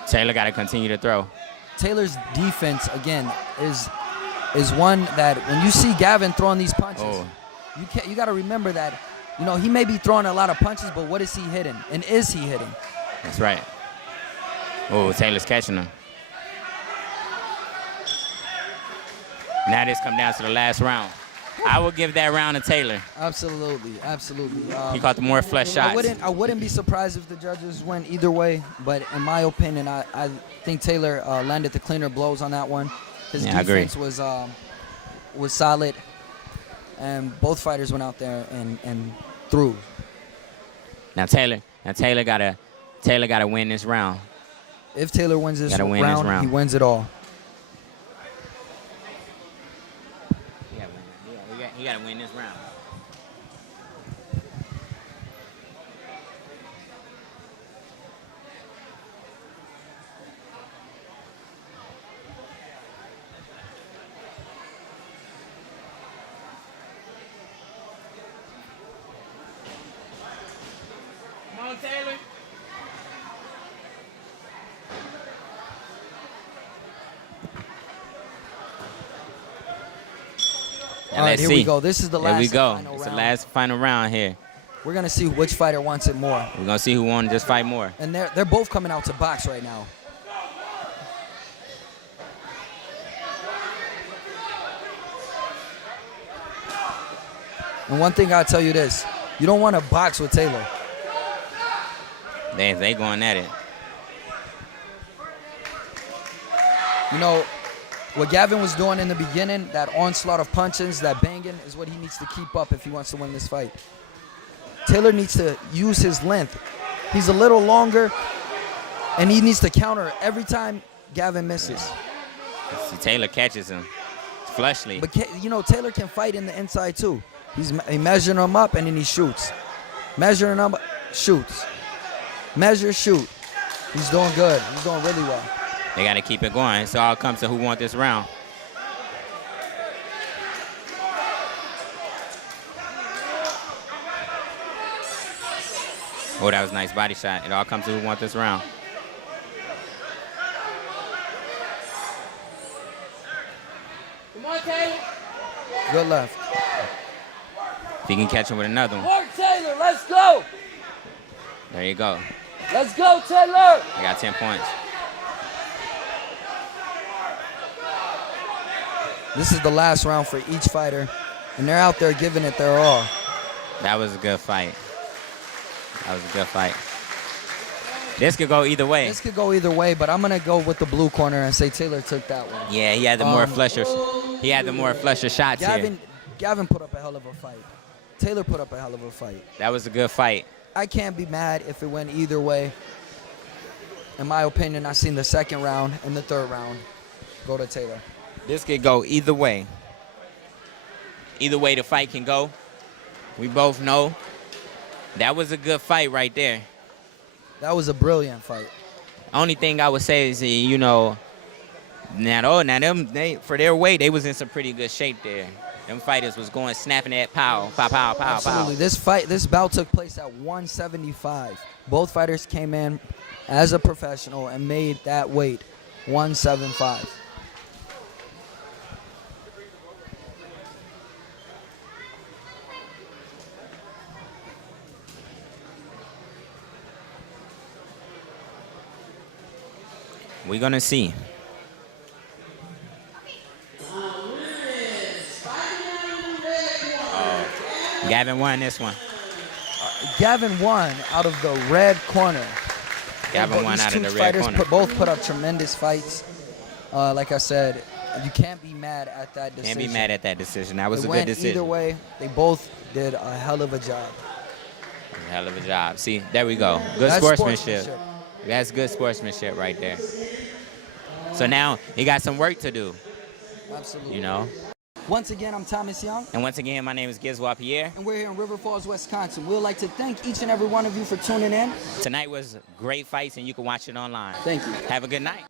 Taylor got to continue to throw. Taylor's defense, again, is one that when you see Gavin throwing these punches, you got to remember that, you know, he may be throwing a lot of punches, but what is he hitting? And is he hitting? That's right. Oh, Taylor's catching him. Now this come down to the last round. I will give that round to Taylor. Absolutely. He caught the more flush shots. I wouldn't be surprised if the judges went either way, but in my opinion, I think Taylor landed the cleaner blows on that one. His defense was solid, and both fighters went out there and threw. Now Taylor gotta win this round. If Taylor wins this round, he wins it all. He gotta win this round. Come on, Taylor. All right, here we go. This is the last. Here we go. Final It's round. the last final round here. We're gonna see which fighter wants it more. We're gonna see who won this fight more. And they're both coming out to box right now. And one thing I'll tell you this: you don't want to box with Taylor. They going at it. You know, what Gavin was doing in the beginning, that onslaught of punches, that banging, is what he needs to keep up if he wants to win this fight. Taylor needs to use his length. He's a little longer, and he needs to counter every time Gavin misses. See, Taylor catches him. It's fleshly. But, you know, Taylor can fight in the inside, too. He's measuring him up, and then he shoots. Measuring him up, shoots. Measure, shoot. He's doing good. He's doing really well. They got to keep it going. It's all comes to who won this round. Oh, that was a nice body shot. It all comes to who won this round. Come on, Taylor. Good left. If he can catch him with another one. Work, Taylor. Let's go. There you go. Let's go, Taylor. I got 10 points. This is the last round for each fighter, and they're out there giving it their all. That was a good fight. That was a good fight. This could go either way. This could go either way, but I'm gonna go with the blue corner and say Taylor took that one. Yeah, he had the more flusher. He had the more flusher shots here. Gavin put up a hell of a fight. Taylor put up a hell of a fight. That was a good fight. I can't be mad if it went either way. In my opinion, I seen the second round and the third round go to Taylor. This could go either way. Either way the fight can go. We both know that was a good fight right there. That was a brilliant fight. Only thing I would say is, you know, now them for their weight, they was in some pretty good shape there. Them fighters was going snapping that pow, pow, pow, pow, Absolutely. pow. This bout took place at 175. Both fighters came in as a professional and made that weight 175. We're gonna see. Gavin won this one. Gavin won out of the red corner. Gavin won out of the red corner. Both put up tremendous fights. Like I said, you can't be mad at that decision. Can't be mad at that decision. That was a good Went decision. either way, they both did a hell of a job. A hell of a job. See, there we go. Good sportsmanship. That's good sportsmanship right there. So now he got some work to do. Absolutely. You know. Once again, I'm Thomas Young. And once again, my name is Gizwa Pierre. And we're here in River Falls, Wisconsin. We'd like to thank each and every one of you for tuning in. Tonight was great fights, and you can watch it online. Thank you. Have a good night.